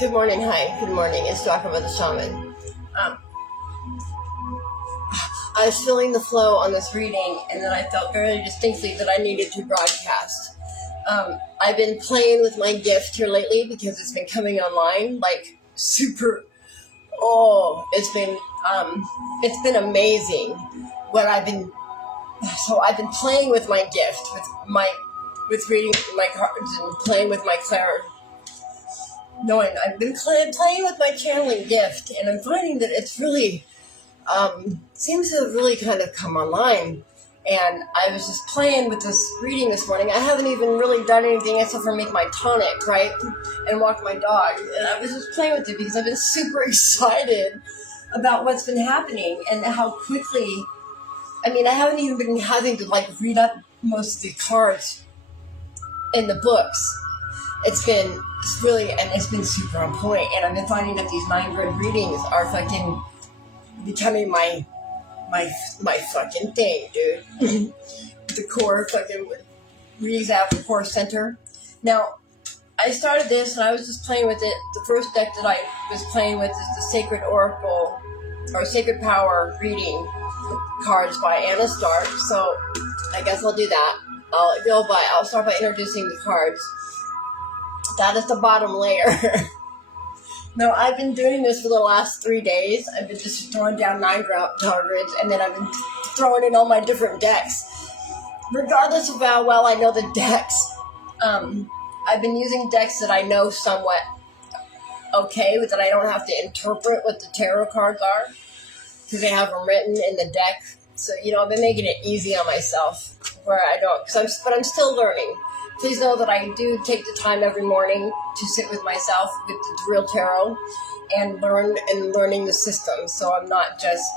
Good morning, hi, good morning. It's Dr. the Shaman. Um, I was feeling the flow on this reading, and then I felt very distinctly that I needed to broadcast. I've been playing with my gift here lately because it's been coming online like super. Oh, it's been amazing. What I've been I've been playing with my gift with reading my cards and playing with my clair. Knowing I've been playing with my channeling gift, and I'm finding that it's really seems to have really kind of come online. And I was just playing with this reading this morning. I haven't even really done anything except for make my tonic, right? And walk my dog. And I was just playing with it because I've been super excited about what's been happening and how quickly. I mean, I haven't even been having to read up most of the cards in the books. It's been super on point. And I've been finding that these 9 grid readings are fucking becoming my fucking thing, dude. The core fucking reads out the core center. Now, I started this and I was just playing with it. The first deck that I was playing with is the Sacred Oracle or Sacred Power reading cards by Anna Stark. So I guess I'll do that. I'll start by introducing the cards. That is the bottom layer. No, I've been doing this for the last 3 days. I've been just throwing down 9 power grids, and then I've been throwing in all my different decks. Regardless of how well I know the decks, I've been using decks that I know somewhat okay, that I don't have to interpret what the tarot cards are, because they have them written in the deck. So, I've been making it easy on myself, where I don't, but I'm still learning. Please know that I do take the time every morning to sit with myself with the real tarot and learning the system. So I'm not just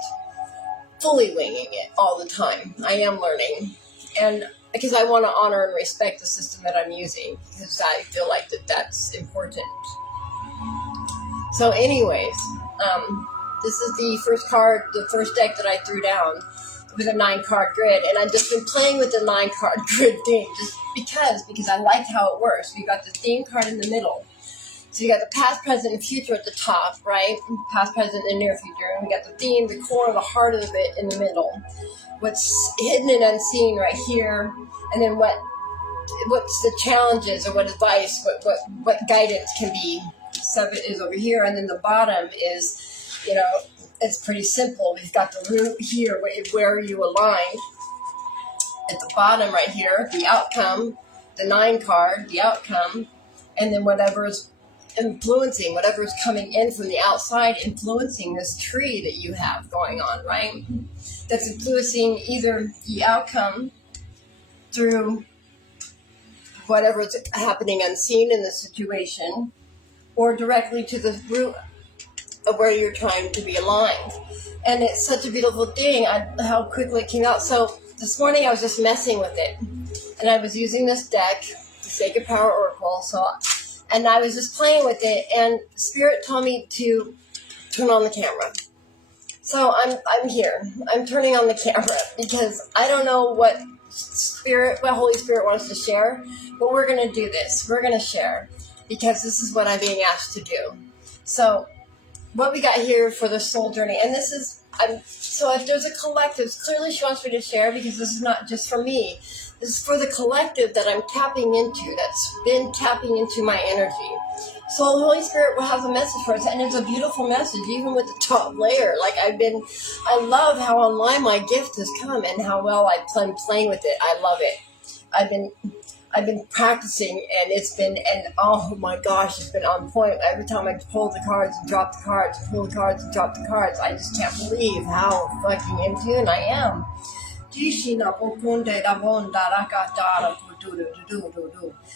fully winging it all the time. I am learning, and because I want to honor and respect the system that I'm using, because I feel like that's important. So, anyways, this is the first deck that I threw down with a 9-card grid, and I've just been playing with the 9-card grid thing just because I like how it works. We got the theme card in the middle. So you got the past, present, and future at the top, right? Past, present, and near future. And we got the theme, the core, the heart of it in the middle. What's hidden and unseen right here, and then what's the challenges or what advice, what guidance can be. Sub is over here, and then the bottom is, it's pretty simple. We've got the root here, where you aligned. At the bottom right here, the outcome, the 9 card, the outcome, and then whatever's influencing, whatever's coming in from the outside, influencing this tree that you have going on, right? That's influencing either the outcome through whatever's happening unseen in the situation, or directly to the root of where you're trying to be aligned. And it's such a beautiful thing, how quickly it came out. So this morning I was just messing with it, and I was using this deck, the Sacred Power Oracle, and I was just playing with it, and Spirit told me to turn on the camera. So I'm here. I'm turning on the camera because I don't know what Holy Spirit wants to share, but we're going to do this. We're going to share because this is what I'm being asked to do. So what we got here for the soul journey, and this is, so if there's a collective, clearly she wants me to share because this is not just for me. This is for the collective that I'm tapping into, that's been tapping into my energy. So the Holy Spirit will have a message for us, and it's a beautiful message, even with the top layer. I love how online my gift has come and how well I've been playing with it. I love it. I've been practicing, and oh my gosh, it's been on point. Every time I pull the cards and drop the cards, pull the cards and drop the cards, I just can't believe how fucking in tune I am.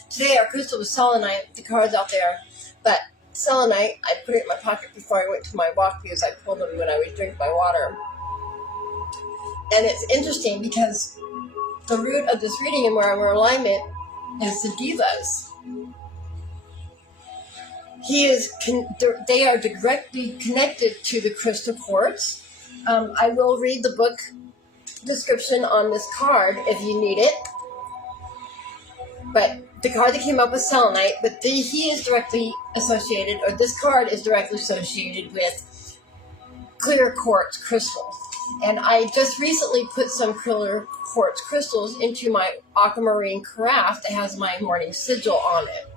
Today our crystal was selenite, the cards out there, but selenite, I put it in my pocket before I went to my walk because I pulled them when I was drinking my water. And it's interesting because the root of this reading and where I'm in alignment is the divas. They are directly connected to the crystal quartz. I will read the book description on this card if you need it. But the card that came up was selenite, but he is directly associated, or this card is directly associated with clear quartz crystal. And I just recently put some clear quartz crystals into my aquamarine carafe that has my morning sigil on it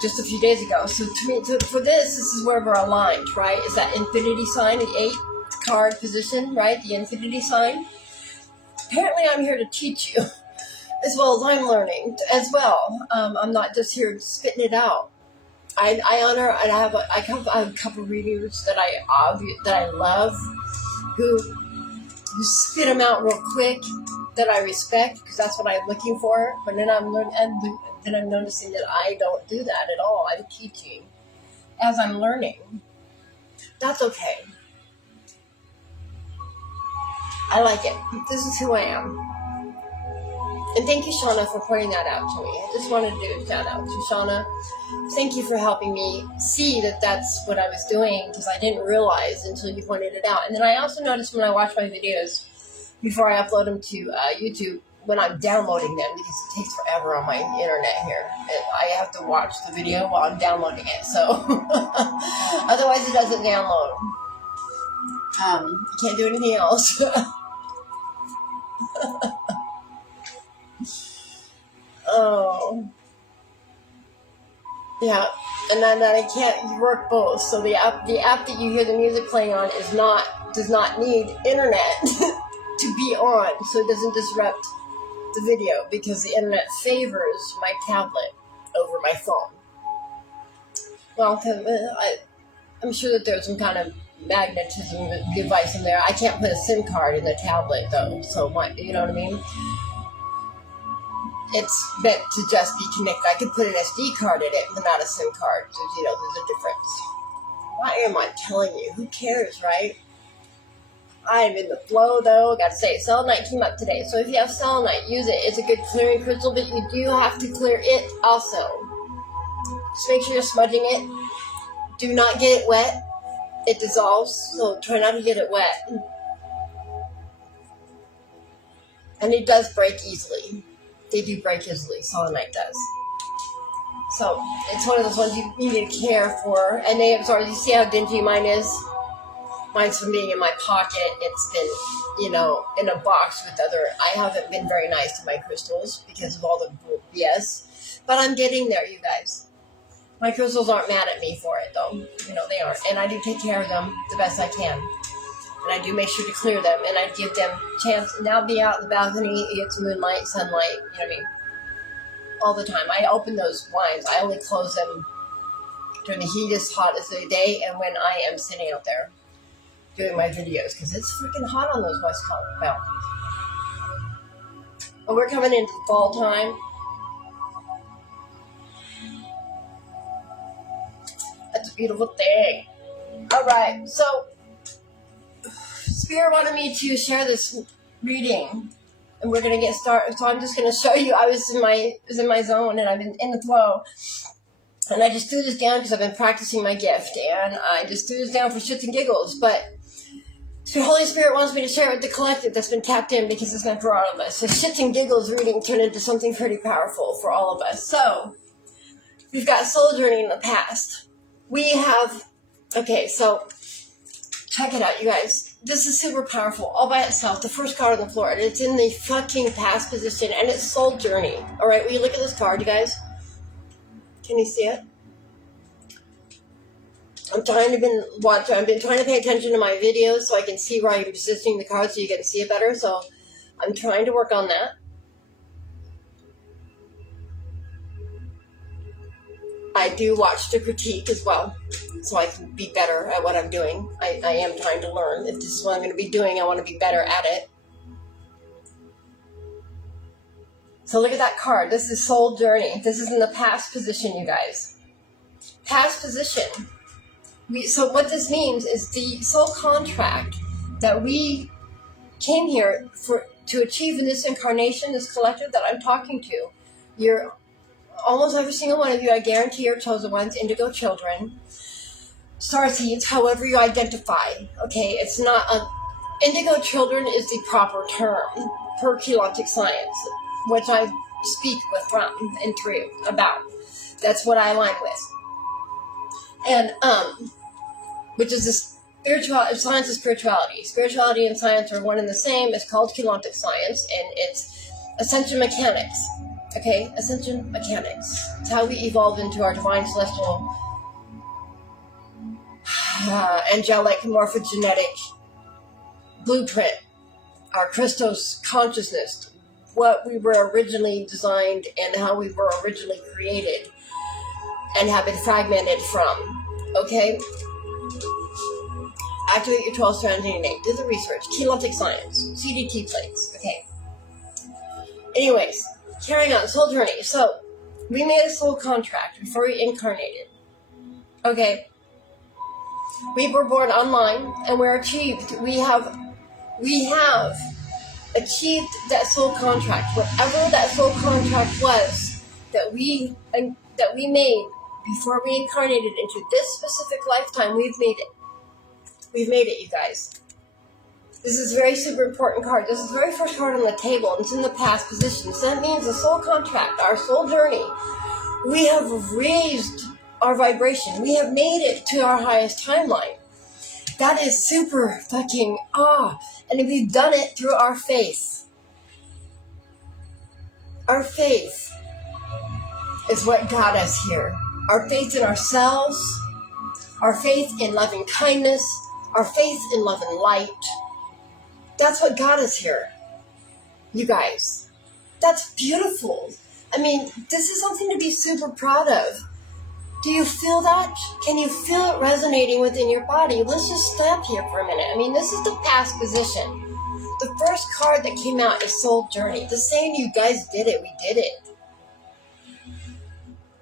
just a few days ago. So to me, for this is where we're aligned, right? Is that infinity sign, the 8 card position, right? The infinity sign. Apparently I'm here to teach you as well as I'm learning as well. I'm not just here spitting it out. I honor, and I have a couple readers that I love who spit them out real quick, that I respect, because that's what I'm looking for. But then I'm noticing that I don't do that at all. I'm teaching as I'm learning. That's okay. I like it. This is who I am. And thank you, Shauna, for pointing that out to me. I just wanted to do a shout out to Shauna. Thank you for helping me see that that's what I was doing, because I didn't realize until you pointed it out. And then I also noticed when I watch my videos before I upload them to YouTube, when I'm downloading them, because it takes forever on my internet here. I have to watch the video while I'm downloading it, so otherwise it doesn't download. Can't do anything else. Oh. Yeah, and then I can't work both. So the app that you hear the music playing on does not need internet to be on, so it doesn't disrupt the video, because the internet favors my tablet over my phone. Well, I'm sure that there's some kind of magnetism device in there. I can't put a SIM card in the tablet though, so you know what I mean? It's meant to just be connected. I could put an SD card in it, but not a SIM card. So, there's a difference. Why am I telling you? Who cares, right? I'm in the flow, though. I got to say, selenite came up today. So if you have selenite, use it. It's a good clearing crystal, but you do have to clear it also. Just make sure you're smudging it. Do not get it wet. It dissolves, so try not to get it wet. And it does break easily. They do break easily, selenite does. So it's one of those ones you need to care for, and they absorb. You see how dingy mine is? Mine's from being in my pocket. It's been, in a box with I haven't been very nice to my crystals because of all the BS. But I'm getting there, you guys. My crystals aren't mad at me for it, though. They aren't. And I do take care of them the best I can. And I do make sure to clear them, and I give them a chance. Now be out in the balcony, it's moonlight, sunlight, you know what I mean? All the time. I open those blinds. I only close them during the heatest, hottest of the day, and when I am sitting out there doing my videos, because it's freaking hot on those West Coast balconies. But we're coming into fall time. That's a beautiful thing. All right, so Spirit wanted me to share this reading, and we're going to get started. So I'm just going to show you. I was in my zone, and I've been in the flow. And I just threw this down because I've been practicing my gift, and I just threw this down for shits and giggles. But the Holy Spirit wants me to share it with the collective that's been tapped in, because it's meant for all of us. So shits and giggles reading turned into something pretty powerful for all of us. So we've got soul journey in the past. We have, so check it out, you guys. This is super powerful all by itself. The first card on the floor, and it's in the fucking past position, and it's soul journey. All right, will you look at this card, you guys? Can you see it? I've been trying to pay attention to my videos so I can see where I'm positioning the cards so you can see it better. So I'm trying to work on that. I do watch the critique as well, so I can be better at what I'm doing. I am trying to learn. If this is what I'm going to be doing, I want to be better at it. So look at that card. This is soul journey. This is in the past position, you guys. Past position. So what this means is the soul contract that we came here to achieve in this incarnation, this collective that I'm talking to. You're almost every single one of you, I guarantee, are chosen ones, indigo children, starseeds, however you identify. Okay, it's not indigo children is the proper term per Keylontic science, which I've speak with Ram and Tariq about. That's what I align with. And, which is this science of spirituality. Spirituality and science are one and the same. It's called Keylontic science, and it's ascension mechanics. Okay? Ascension mechanics. It's how we evolve into our divine celestial angelic morphogenetic blueprint, our Christos consciousness, what we were originally designed and how we were originally created and have been fragmented from. Okay? Activate your 12 strands DNA. Do the research. Keylontic science. CDT plates. Okay. Anyways, carrying on. Soul journey. So, we made a soul contract before we incarnated. Okay. We were born online and we're achieved. We have achieved that soul contract. Whatever that soul contract was that we made before we incarnated into this specific lifetime, we've made it. We've made it, you guys. This is a very super important card. This is the very first card on the table, and it's in the past position. So that means the soul contract, our soul journey, we have raised our vibration. We have made it to our highest timeline. That is super fucking and we've done it through our faith. Our faith is what got us here. Our faith in ourselves, our faith in loving kindness, our faith in love and light. That's what got us here. You guys. That's beautiful. I mean, this is something to be super proud of. Do you feel that? Can you feel it resonating within your body? Let's just stop here for a minute. I mean, this is the past position. The first card that came out is Soul Journey. The same, you guys did it. We did it.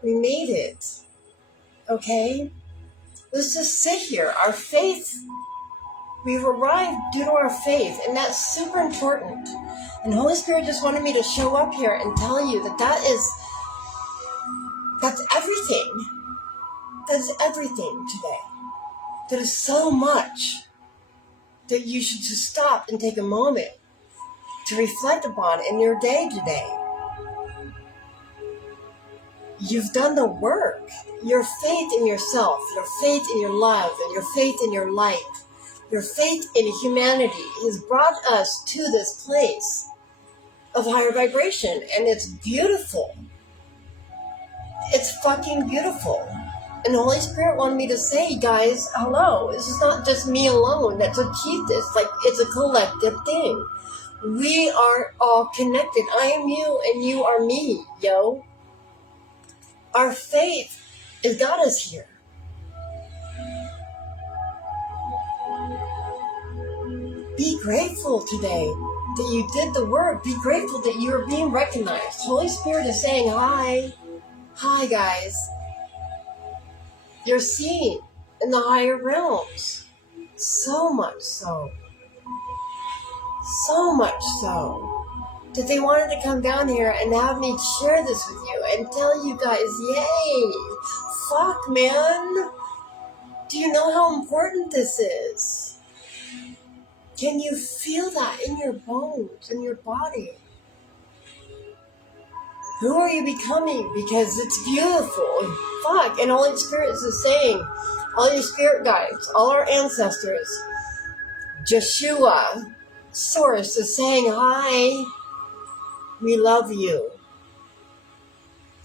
We made it. Okay? Let's just sit here. Our faith, we've arrived due to our faith, and that's super important. And Holy Spirit just wanted me to show up here and tell you that that's everything. That is everything today. That is so much that you should just stop and take a moment to reflect upon in your day today. You've done the work. Your faith in yourself, your faith in your love, and your faith in your light, your faith in humanity has brought us to this place of higher vibration, and it's beautiful. It's fucking beautiful. And the Holy Spirit wanted me to say, guys, hello, this is not just me alone that's achieved this. Like, it's a collective thing. We are all connected. I am you and you are me, yo. Our faith has got us here. Be grateful today that you did the work. Be grateful that you are being recognized. Holy Spirit is saying hi. Hi, guys. You're seen in the higher realms. So much so. So much so that they wanted to come down here and have me share this with you and tell you guys, yay, fuck, man. Do you know how important this is? Can you feel that in your bones, in your body? Who are you becoming? Because it's beautiful. Fuck. And Holy Spirit is saying, all you spirit guides, all our ancestors, Joshua, Source is saying, hi, we love you.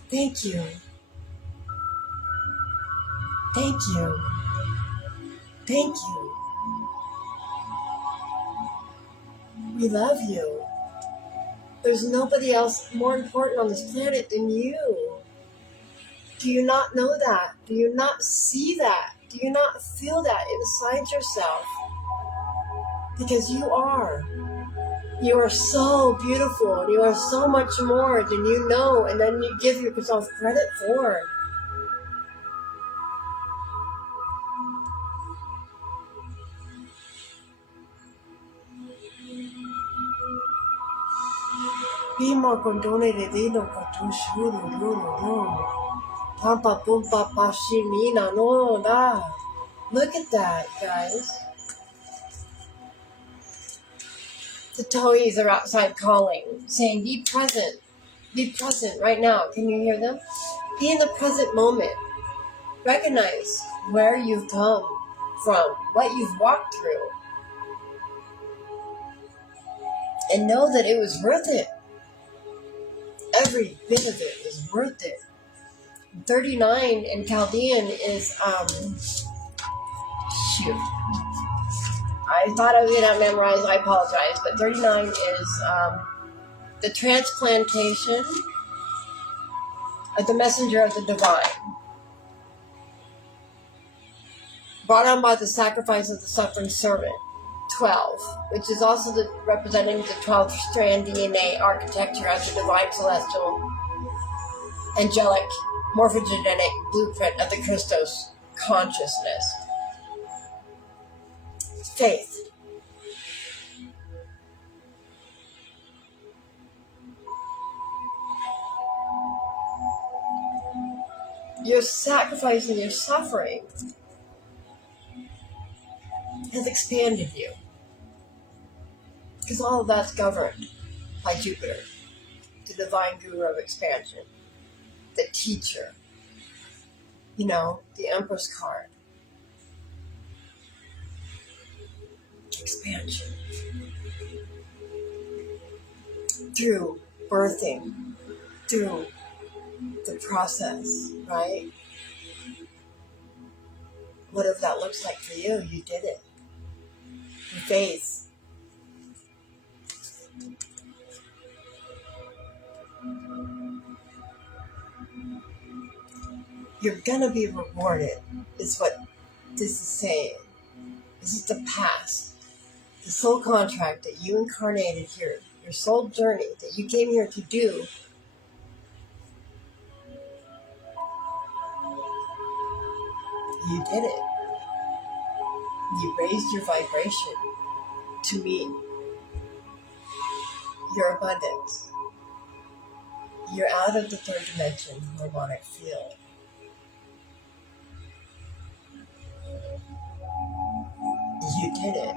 Thank you. Thank you. Thank you. We love you. There's nobody else more important on this planet than you. Do you not know that? Do you not see that? Do you not feel that inside yourself? Because you are. You are so beautiful. You are so much more than you know and then you give yourself credit for. Pima condone de dino katushuru. Pampa pumpa pashimina no da. Look at that, guys. The Toys are outside calling, saying, be present. Be present right now. Can you hear them? Be in the present moment. Recognize where you've come from, what you've walked through, and know that it was worth it. Every bit of it was worth it. 39 in Chaldean is, shoot. I thought I was going to memorize, I apologize, but 39 is the transplantation of the messenger of the divine, brought on by the sacrifice of the suffering servant. 12, which is also representing the 12th strand DNA architecture as the divine celestial angelic morphogenetic blueprint of the Christos consciousness. Faith. Your sacrifice and your suffering has expanded you. Because all of that's governed by Jupiter, the divine guru of expansion, the teacher, the Empress card. Expansion. Through birthing, through the process, right? Whatever that looks like for you, you did it. Faith. You're gonna be rewarded, is what this is saying. This is the past. The soul contract that you incarnated here, your soul journey that you came here to do. You did it. You raised your vibration to meet your abundance. You're out of the third dimension harmonic field. You did it.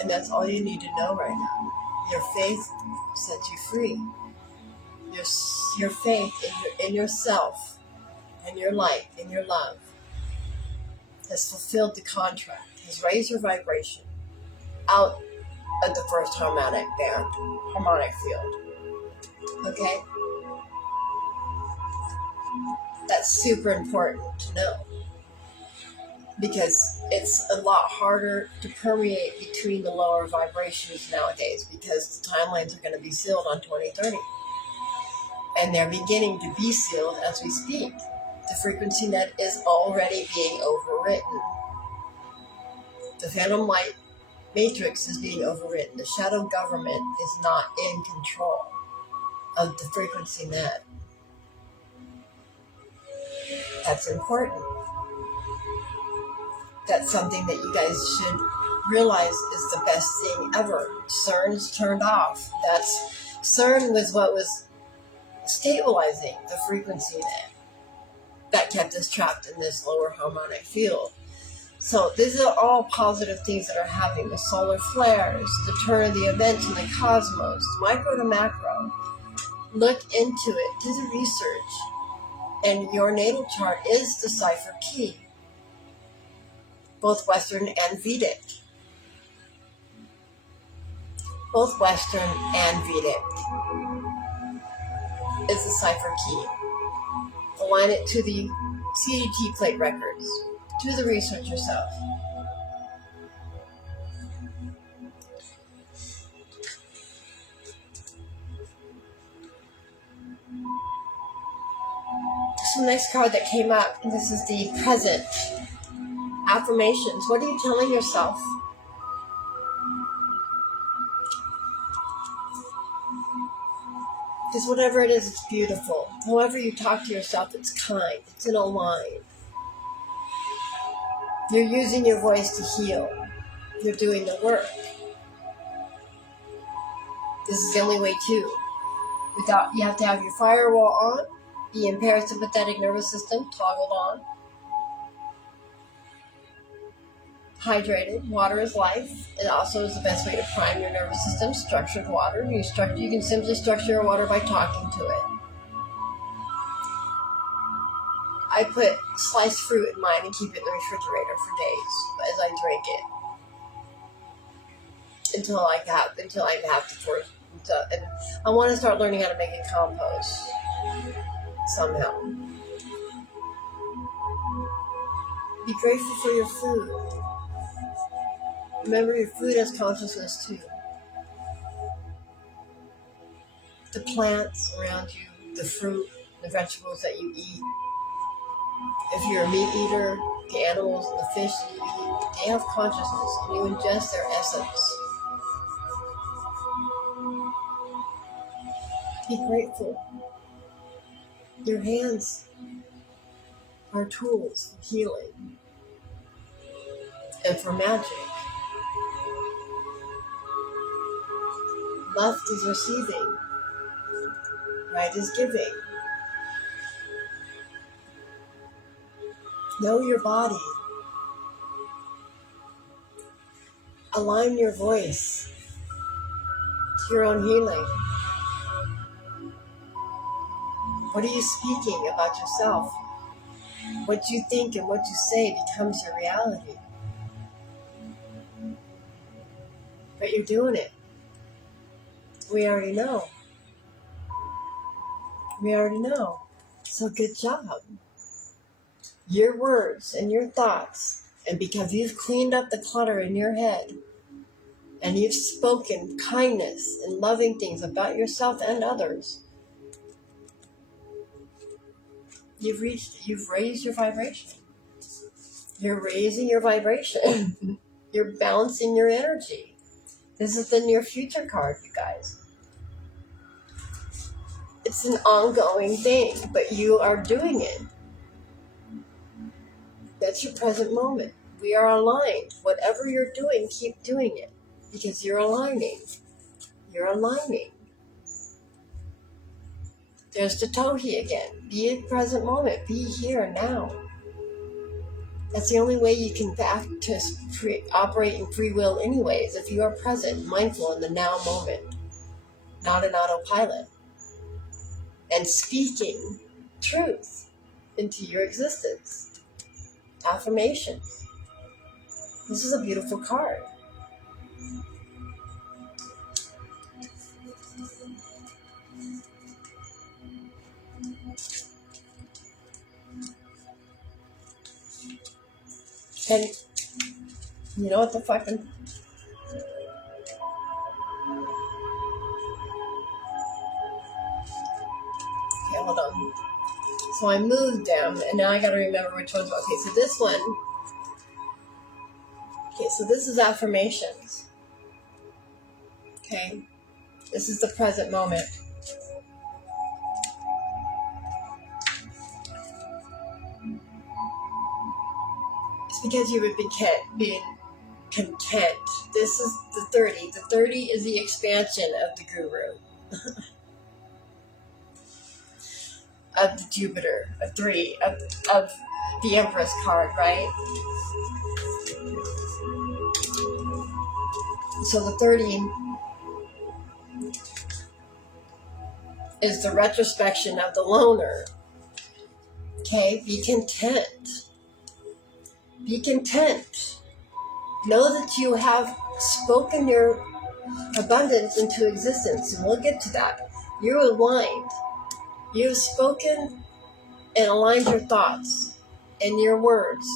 And that's all you need to know right now. Your faith sets you free. Your faith in yourself and your light and your love has fulfilled the contract, has raised your vibration out of the first harmonic field. Okay? That's super important to know, because it's a lot harder to permeate between the lower vibrations nowadays, because the timelines are going to be sealed on 2030. And they're beginning to be sealed as we speak. The frequency net is already being overwritten. The phantom light matrix is being overwritten. The shadow government is not in control of the frequency net. That's important. That's something that you guys should realize is the best thing ever. CERN's turned off. CERN was what was stabilizing the frequency net that kept us trapped in this lower harmonic field. So these are all positive things that are happening. The solar flares, the turn of the events in the cosmos, micro to macro. Look into it, do the research. And your natal chart is the cipher key, both Western and Vedic. Both Western and Vedic is the cipher key. Align it to the CDT plate records. Do the research yourself. So the next card that came up, this is the present. Affirmations. What are you telling yourself? Because whatever it is, it's beautiful. However you talk to yourself, it's kind. It's in a line. You're using your voice to heal. You're doing the work. This is the only way to. You have to have your firewall on, the parasympathetic nervous system toggled on. hydrated. Water is life. It also is the best way to prime your nervous system. Structured water. You can simply structure your water by talking to it. I put sliced fruit in mine and keep it in the refrigerator for days as I drink it until I have to force it. And I want to start learning how to make a compost somehow. Be grateful for your food. Remember, your food has consciousness too. The plants around you, the fruit, the vegetables that you eat. If you're a meat eater, the animals, the fish that you eat, they have consciousness and you ingest their essence. Be grateful. Your hands are tools for healing and for magic. Left is receiving. Right is giving. Know your body. Align your voice to your own healing. What are you speaking about yourself? What you think and what you say becomes your reality. But you're doing it. We already know. We already know. So good job. Your words and your thoughts, and because you've cleaned up the clutter in your head, and you've spoken kindness and loving things about yourself and others, you've raised your vibration. You're raising your vibration. You're balancing your energy. This is the near future card, you guys. It's an ongoing thing, but you are doing it. That's your present moment. We are aligned. Whatever you're doing, keep doing it. Because you're aligning. You're aligning. There's the Tohi again. Be in present moment. Be here now. That's the only way you can practice operate in free will anyways, if you are present, mindful in the now moment, not an autopilot, and speaking truth into your existence. Affirmations. This is a beautiful card. And you know what the fucking... Okay, hold on. So I moved them, and now I gotta remember which ones. Okay, so this one... Okay, so this is affirmations. Okay? This is the present moment. It's because you have been content. This is the 30. The 30 is the expansion of the guru. Of the Jupiter. A 3. Of the Empress card, right? So the 30 is the retrospection of the loner. Okay? Be content. Be content. Know that you have spoken your abundance into existence, and we'll get to that. You're aligned. You've spoken and aligned your thoughts and your words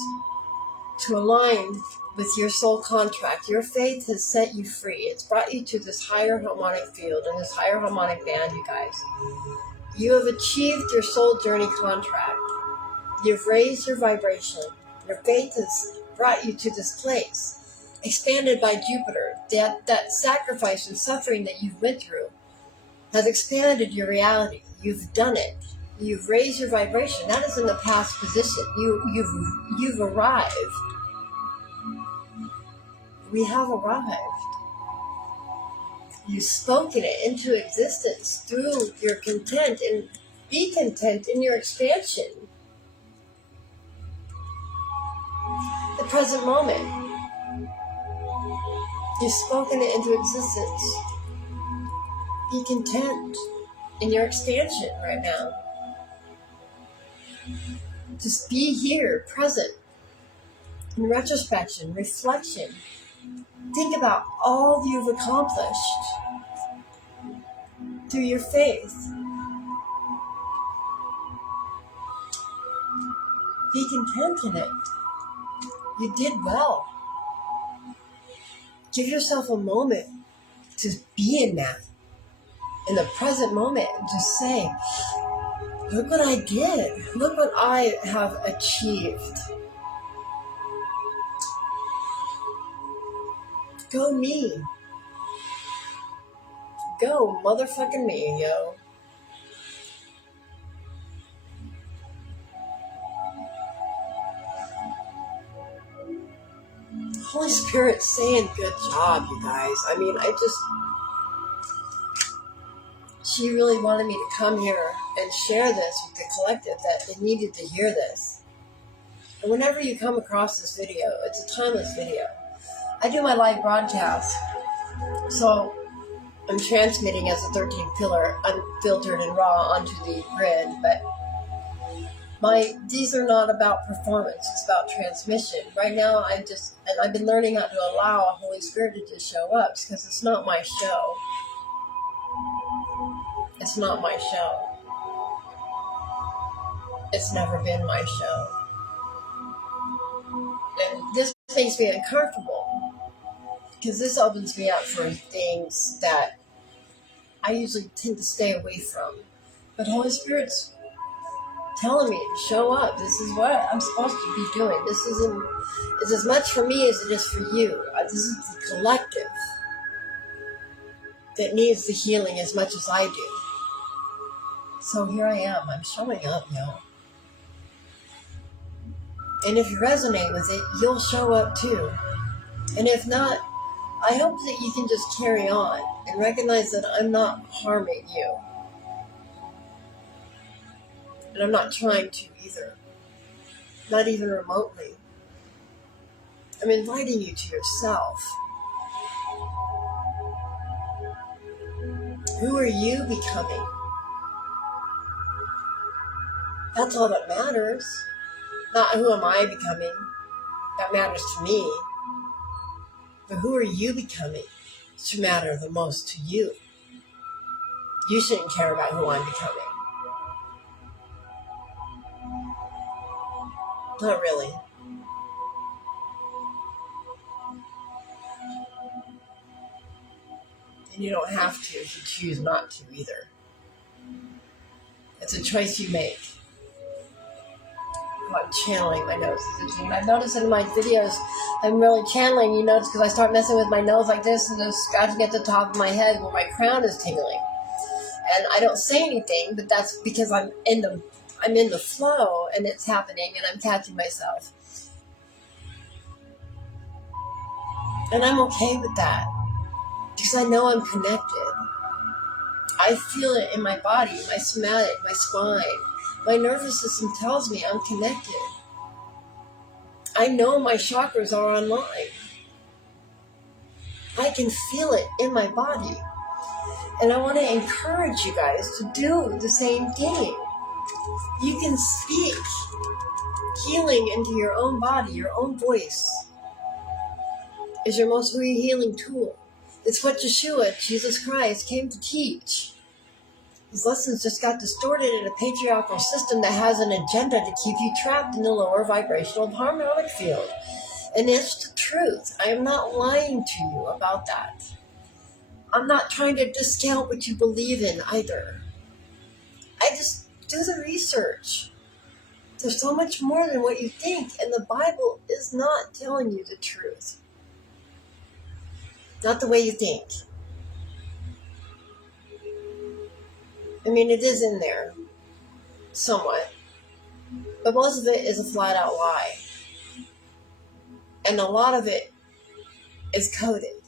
to align with your soul contract. Your faith has set you free. It's brought you to this higher harmonic field and this higher harmonic band, you guys. You have achieved your soul journey contract. You've raised your vibration. Your faith has brought you to this place, expanded by Jupiter. That sacrifice and suffering that you've went through has expanded your reality. You've done it. You've raised your vibration. That is in the past position. You've arrived. We have arrived. You've spoken it into existence through your content, and be content in your expansion. The present moment. You've spoken it into existence. Be content in your expansion right now. Just be here, present, in retrospection, reflection. Think about all you've accomplished through your faith. Be content in it. You did well. Give yourself a moment to be in that, in the present moment, and just say, look what I did. Look what I have achieved. Go me. Go motherfucking me, yo. Holy Spirit saying good job, you guys. I mean, she really wanted me to come here and share this with the collective, that they needed to hear this. And whenever you come across this video, it's a timeless video. I do my live broadcast, so I'm transmitting as a 13th pillar, unfiltered and raw onto the grid, but these are not about performance, it's about transmission. Right now, I've been learning how to allow a Holy Spirit to just show up, because it's not my show. It's not my show. It's never been my show. And this makes me uncomfortable, because this opens me up for things that I usually tend to stay away from. But Holy Spirit's telling me to show up. This is what I'm supposed to be doing. It's as much for me as it is for you. This is the collective that needs the healing as much as I do. So here I am. I'm showing up, yo. And if you resonate with it, you'll show up too. And if not, I hope that you can just carry on and recognize that I'm not harming you. And I'm not trying to either. Not even remotely. I'm inviting you to yourself. Who are you becoming? That's all that matters. Not who am I becoming. That matters to me. But who are you becoming should matter the most to you. You shouldn't care about who I'm becoming. Not really. And you don't have to if you choose not to either. It's a choice you make. Oh, I'm channeling my nose. I've noticed in my videos, I'm really channeling, you notice, because I start messing with my nose like this and just scratching at the top of my head where my crown is tingling. And I don't say anything, but that's because I'm in the flow and it's happening and I'm catching myself. And I'm okay with that because I know I'm connected. I feel it in my body, my somatic, my spine. My nervous system tells me I'm connected. I know my chakras are online. I can feel it in my body. And I want to encourage you guys to do the same thing. You can speak healing into your own body, your own voice is your most healing tool. It's what Yeshua, Jesus Christ, came to teach. His lessons just got distorted in a patriarchal system that has an agenda to keep you trapped in the lower vibrational harmonic field. And it's the truth. I am not lying to you about that. I'm not trying to discount what you believe in either. I just do the research. There's so much more than what you think, and the Bible is not telling you the truth. Not the way you think. I mean, it is in there, somewhat, but most of it is a flat-out lie. And a lot of it is coded.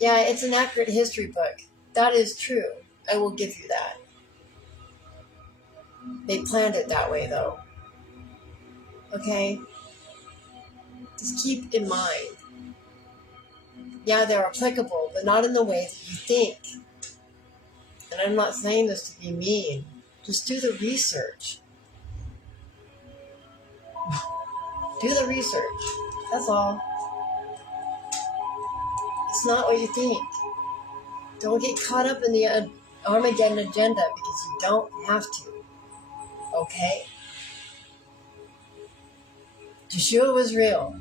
Yeah, it's an accurate history book. That is true. I will give you that. They planned it that way, though. Okay? Just keep in mind Yeah, they're applicable, but not in the way that you think. And I'm not saying this to be mean. Just do the research. Do the research. That's all. It's not what you think. Don't get caught up in the Armageddon agenda because you don't have to. Okay? Yeshua was real.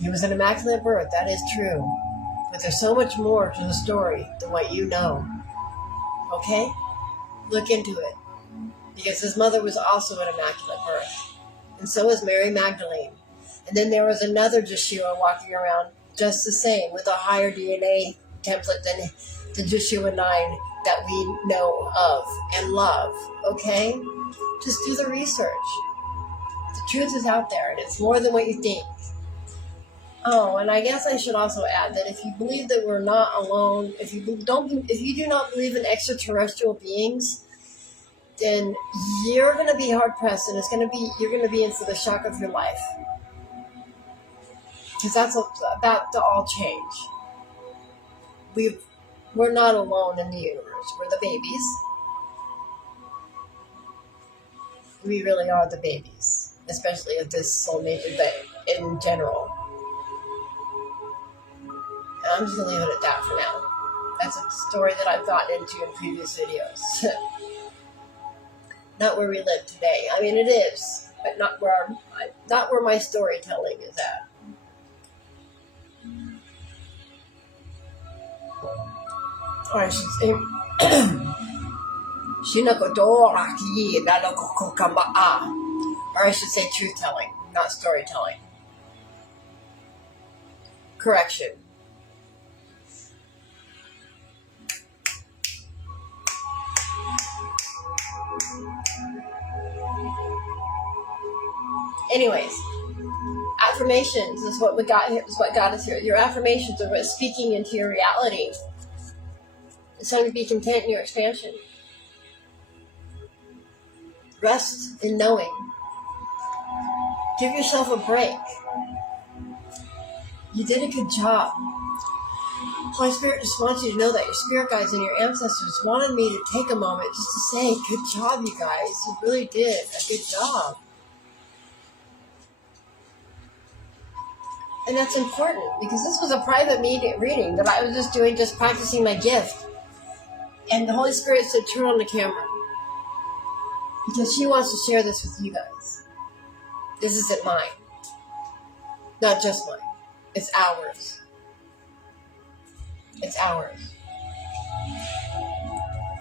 He was an immaculate birth. That is true. But there's so much more to the story than what you know. Okay? Look into it. Because his mother was also an immaculate birth. And so was Mary Magdalene. And then there was another Yeshua walking around just the same with a higher DNA template than the Yeshua 9 that we know of and love. Okay? Just do the research. The truth is out there, and it's more than what you think. Oh, and I guess I should also add that if you believe that we're not alone, if you do not believe in extraterrestrial beings, then you're going to be hard pressed, and you're going to be in for the shock of your life, because that's about to all change. We're not alone in the universe. We're the babies. We really are the babies, especially of this soulmate, but in general. And I'm just going to leave it at that for now. That's a story that I've gotten into in previous videos. Not where we live today. I mean, it is, but not where my storytelling is at. Or I should say, or I should say truth-telling, not storytelling. Correction. Anyways, affirmations is what got us here. Your affirmations are what's speaking into your reality. It's time to be content in your expansion. Rest in knowing. Give yourself a break. You did a good job. Holy Spirit just wants you to know that your spirit guides and your ancestors wanted me to take a moment just to say, good job, you guys. You really did a good job. And that's important because this was a private reading that I was just doing, just practicing my gift. And the Holy Spirit said, turn on the camera. Because she wants to share this with you guys. This isn't mine. Not just mine. It's ours. It's ours.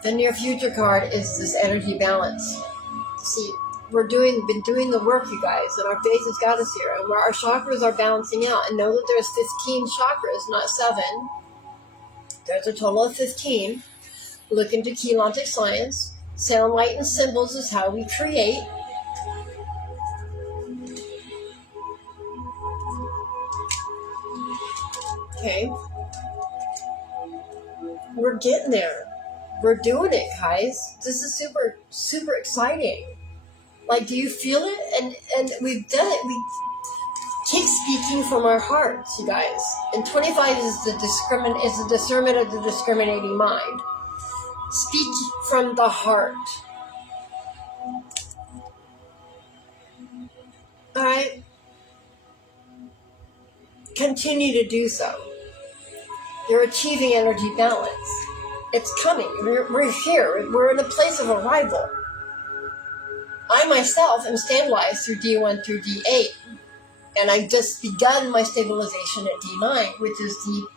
The near future card is this energy balance. See, we've been doing the work, you guys, and our faith has got us here, and where our chakras are balancing out. And know that there's 15 chakras, not 7. There's a total of 15. Look into Keylontic science. Sound, light, and symbols is how we create. Okay. We're getting there. We're doing it, guys. This is super, super exciting. Like, do you feel it? And we've done it. We keep speaking from our hearts, you guys. And 25 is the discernment of the discriminating mind. Speak from the heart. All right? Continue to do so. You're achieving energy balance. It's coming. We're here. We're in a place of arrival. I myself am stabilized through D1 through D8. And I've just begun my stabilization at D9, which is the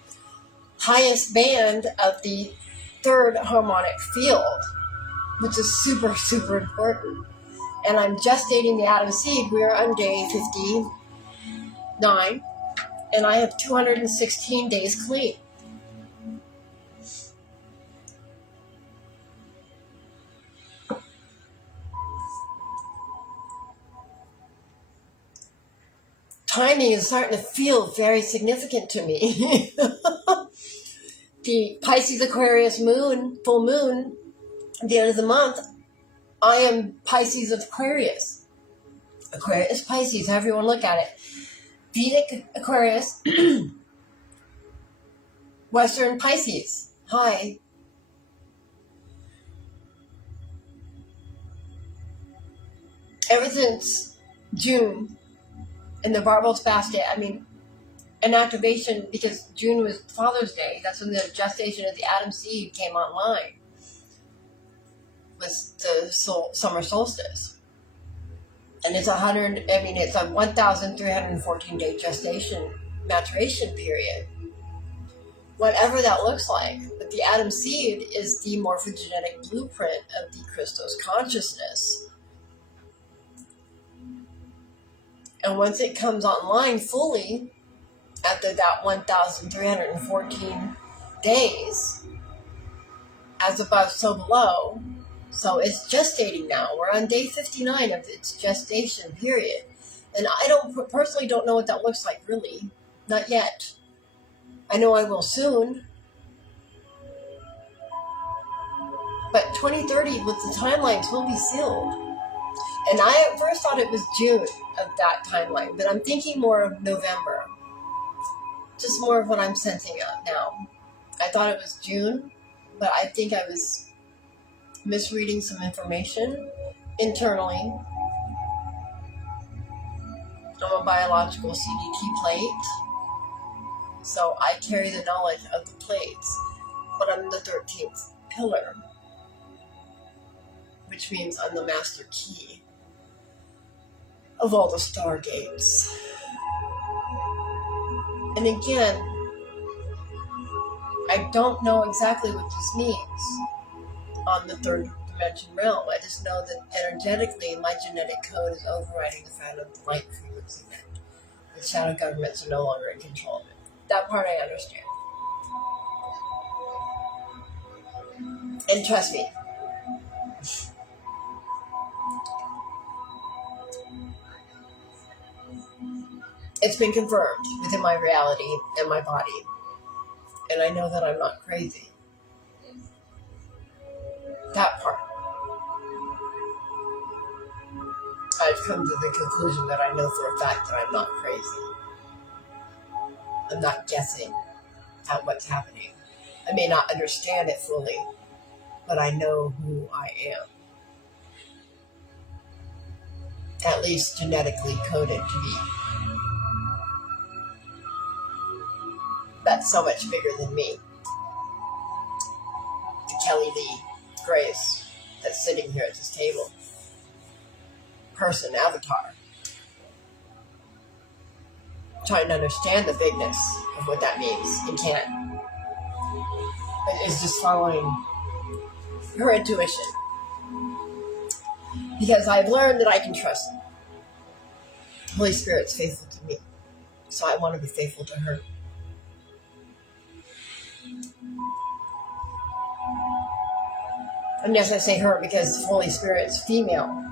highest band of the third harmonic field, which is super, super important. And I'm gestating the atom seed. We're on day 59, and I have 216 days clean. Timing is starting to feel very significant to me. The Pisces Aquarius moon, full moon, at the end of the month, I am Pisces of Aquarius. Aquarius Pisces, however you want to look at it. Vedic Aquarius Western Pisces. Hi. Ever since June in the Bartels basket, an activation, because June was Father's Day. That's when the gestation of the Adam seed came online. Was the summer solstice. And it's it's a 1,314 day gestation maturation period. Whatever that looks like. But the Adam seed is the morphogenetic blueprint of the Christos consciousness. And once it comes online fully, after that 1,314 days, as above, so below, so it's gestating now. We're on day 59 of its gestation period. And I personally don't know what that looks like, really. Not yet. I know I will soon. But 2030, with the timelines, will be sealed. And I at first thought it was June of that timeline, but I'm thinking more of November. Just more of what I'm sensing now. I thought it was June, but I think I was misreading some information internally. I'm a biological CDT plate, so I carry the knowledge of the plates, but I'm the 13th pillar, which means I'm the master key of all the stargates. And again, I don't know exactly what this means on the third dimension realm. I just know that energetically my genetic code is overriding the fact of the light frequency band. The shadow governments are no longer in control of it. That part I understand. And trust me, it's been confirmed within my reality and my body. And I know that I'm not crazy. That part. I've come to the conclusion that I know for a fact that I'm not crazy. I'm not guessing at what's happening. I may not understand it fully, but I know who I am. At least genetically coded to be. That's so much bigger than me. The Kelly Lee Grace that's sitting here at this table. Person, avatar. Trying to understand the bigness of what that means and can't. But it's just following her intuition. Because I've learned that I can trust the Holy Spirit's faithful to me. So I want to be faithful to her. And yes, I say her because the Holy Spirit's female.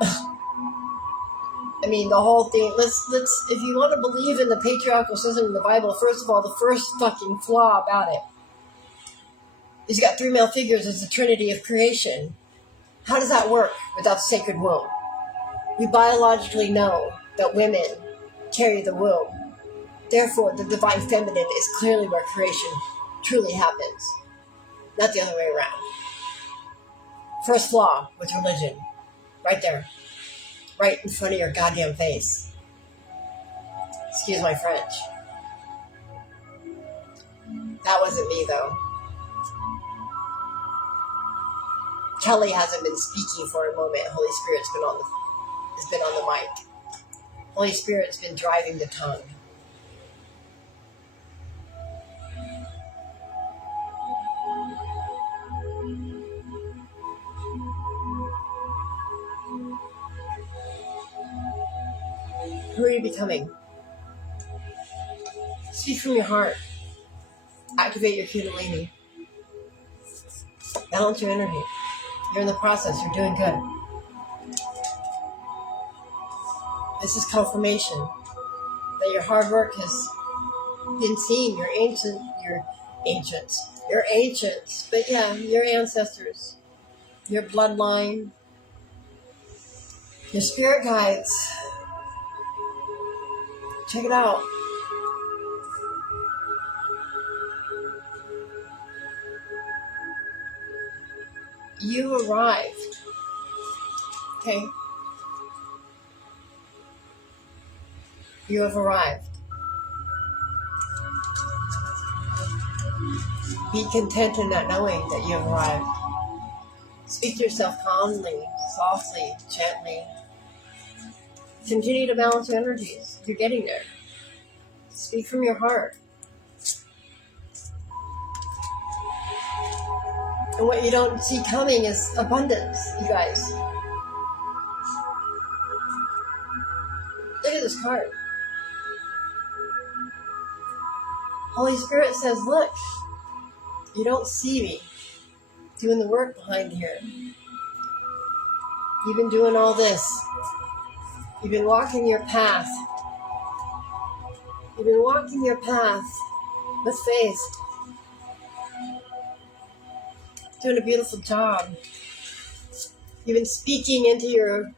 I mean, the whole thing, let's, if you want to believe in the patriarchal system in the Bible, first of all, the first fucking flaw about it is you got three male figures as the Trinity of creation. How does that work without the sacred womb? We biologically know that women carry the womb. Therefore, the divine feminine is clearly where creation truly happens, not the other way around. First flaw with religion, right there. Right in front of your goddamn face. Excuse my French. That wasn't me, though. Kelly hasn't been speaking for a moment. Holy Spirit's been on the mic. Holy Spirit's been driving the tongue. Who are you becoming? Speak from your heart. Activate your Kundalini. Balance your energy. You're in the process. You're doing good. This is confirmation that your hard work has been seen. Your ancients. But yeah, your ancestors, your bloodline, your spirit guides. Check it out. you arrived. Okay? You have arrived. Be content in that knowing that you have arrived. Speak to yourself calmly, softly, gently. Continue to balance your energies. You're getting there. Speak from your heart. And what you don't see coming is abundance, you guys. Look at this card. Holy Spirit says, look, you don't see me doing the work behind here. You've been doing all this. You've been walking your path. You've been walking your path with faith. Doing a beautiful job. You've been speaking into your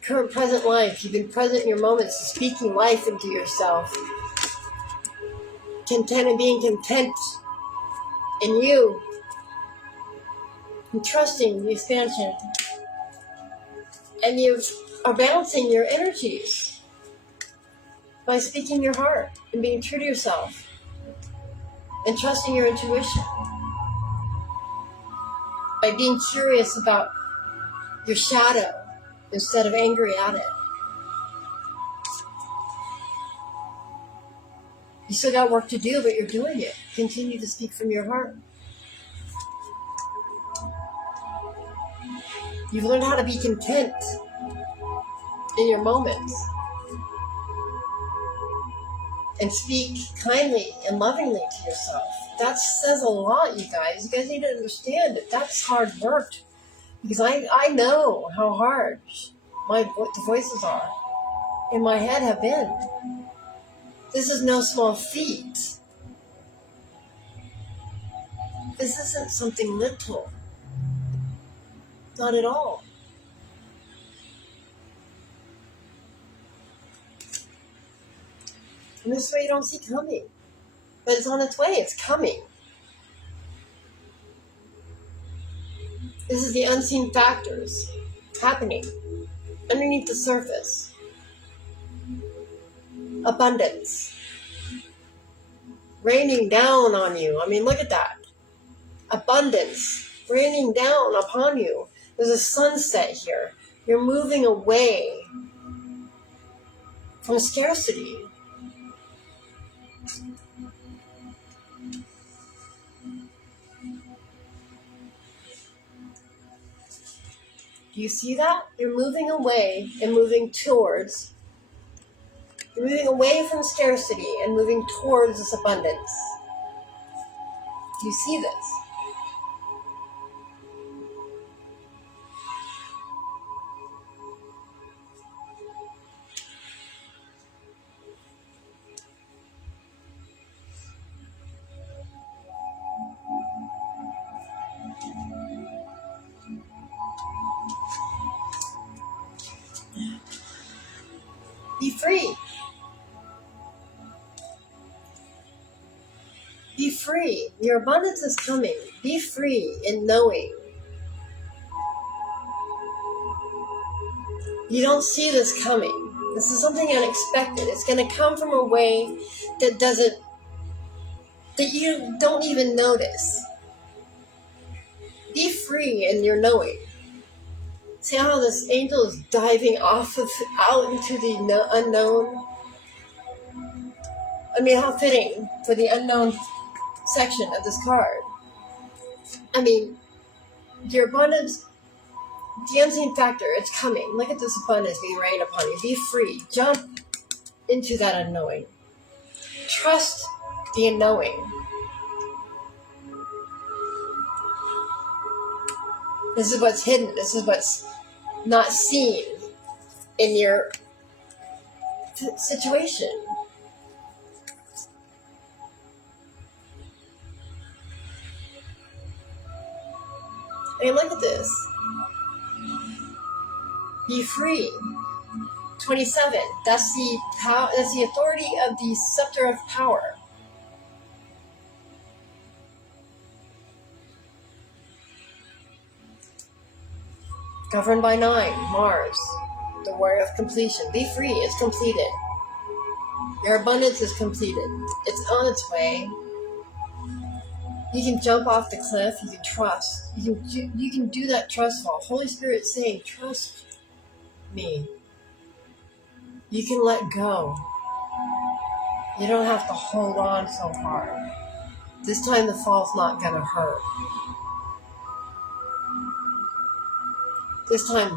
current present life. You've been present in your moments, speaking life into yourself. Content and being content in you. And trusting the expansion. And you are balancing your energies by speaking your heart and being true to yourself. And trusting your intuition. By being curious about your shadow instead of angry at it. You still got work to do, but you're doing it. Continue to speak from your heart. You've learned how to be content in your moments. And speak kindly and lovingly to yourself. That says a lot, you guys. You guys need to understand that that's hard work. Because I know how hard the voices are in my head have been. This is no small feat. This isn't something little. Not at all. And this way you don't see coming. But it's on its way. It's coming. This is the unseen factors happening underneath the surface. Abundance. Raining down on you. I mean, look at that. Abundance. Raining down upon you. There's a sunset here. You're moving away from scarcity. Do you see that? You're moving away and moving towards. You're moving away from scarcity and moving towards this abundance. Do you see this? Be free. Be free. Your abundance is coming. Be free in knowing. You don't see this coming. This is something unexpected. It's going to come from a way that you don't even notice. Be free in your knowing. See how this angel is diving out into the unknown? I mean, how fitting for the unknown section of this card. I mean, your abundance, the unseen factor, it's coming. Look at this abundance being rained upon you. Be free. Jump into that unknowing. Trust the unknowing. This is what's hidden. This is what's not seen in your situation. I mean, look at this. Be free. 27. That's the power. That's the authority of the scepter of power. Governed by 9, Mars, the warrior of completion. Be free, it's completed. Your abundance is completed. It's on its way. You can jump off the cliff, you can trust. You can do that trust fall. Holy Spirit is saying, trust me. You can let go. You don't have to hold on so hard. This time the fall's not going to hurt. This time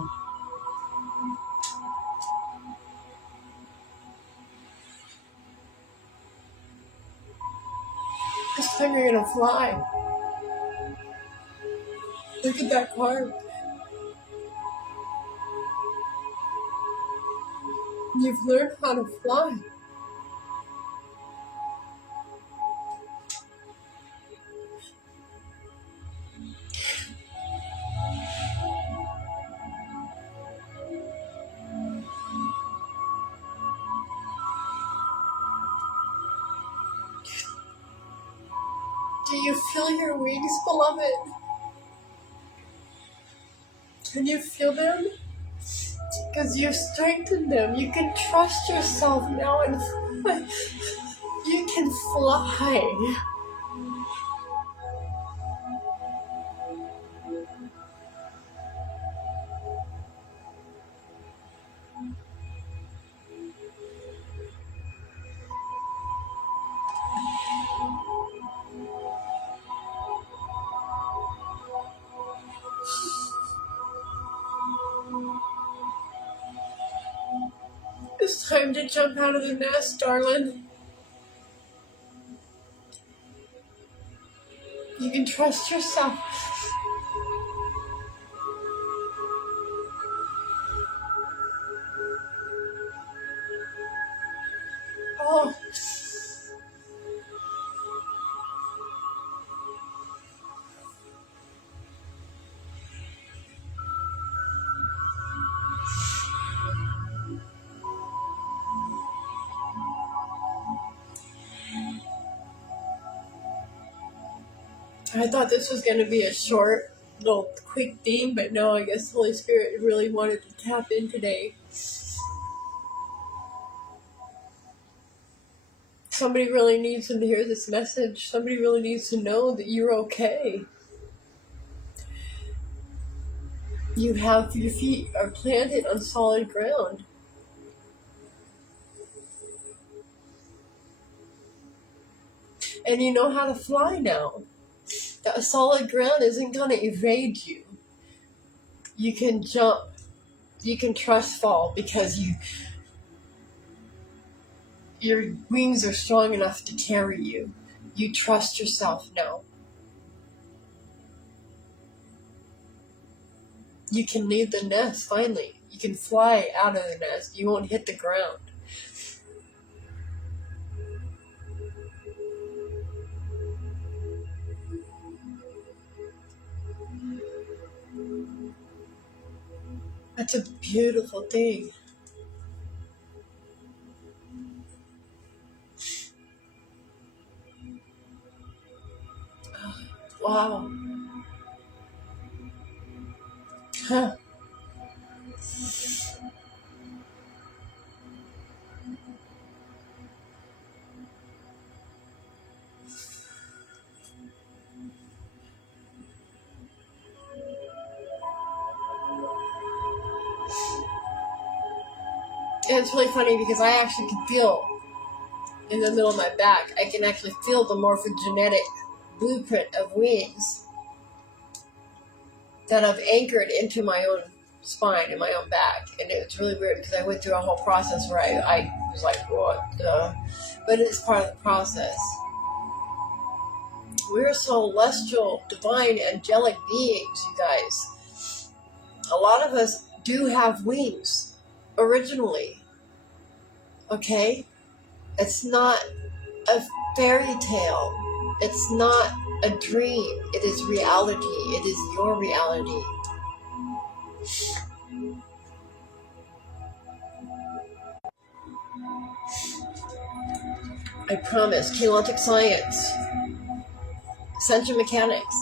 you're going to fly. Look at that card. You've learned how to fly. Do you feel your wings, beloved? Can you feel them? Because you've strengthened them. You can trust yourself now and fly. You can fly. It's time to jump out of the nest, darling. You can trust yourself. Oh. I thought this was going to be a short, little, quick theme, but no, I guess Holy Spirit really wanted to tap in today. Somebody really needs to hear this message. Somebody really needs to know that you're okay. You have, your feet are planted on solid ground. And you know how to fly now. That solid ground isn't going to evade you. You can jump. You can trust fall because your wings are strong enough to carry you. You trust yourself now. You can leave the nest finally. You can fly out of the nest. You won't hit the ground. That's a beautiful thing. Wow. Huh. And it's really funny because I actually can feel in the middle of my back, I can actually feel the morphogenetic blueprint of wings that I've anchored into my own spine and my own back. And it's really weird because I went through a whole process where I was like, what the? But it's part of the process. We're celestial, divine, angelic beings, you guys. A lot of us do have wings originally. Okay? It's not a fairy tale. It's not a dream. It is reality. It is your reality. I promise. Chaotic science. Essential mechanics.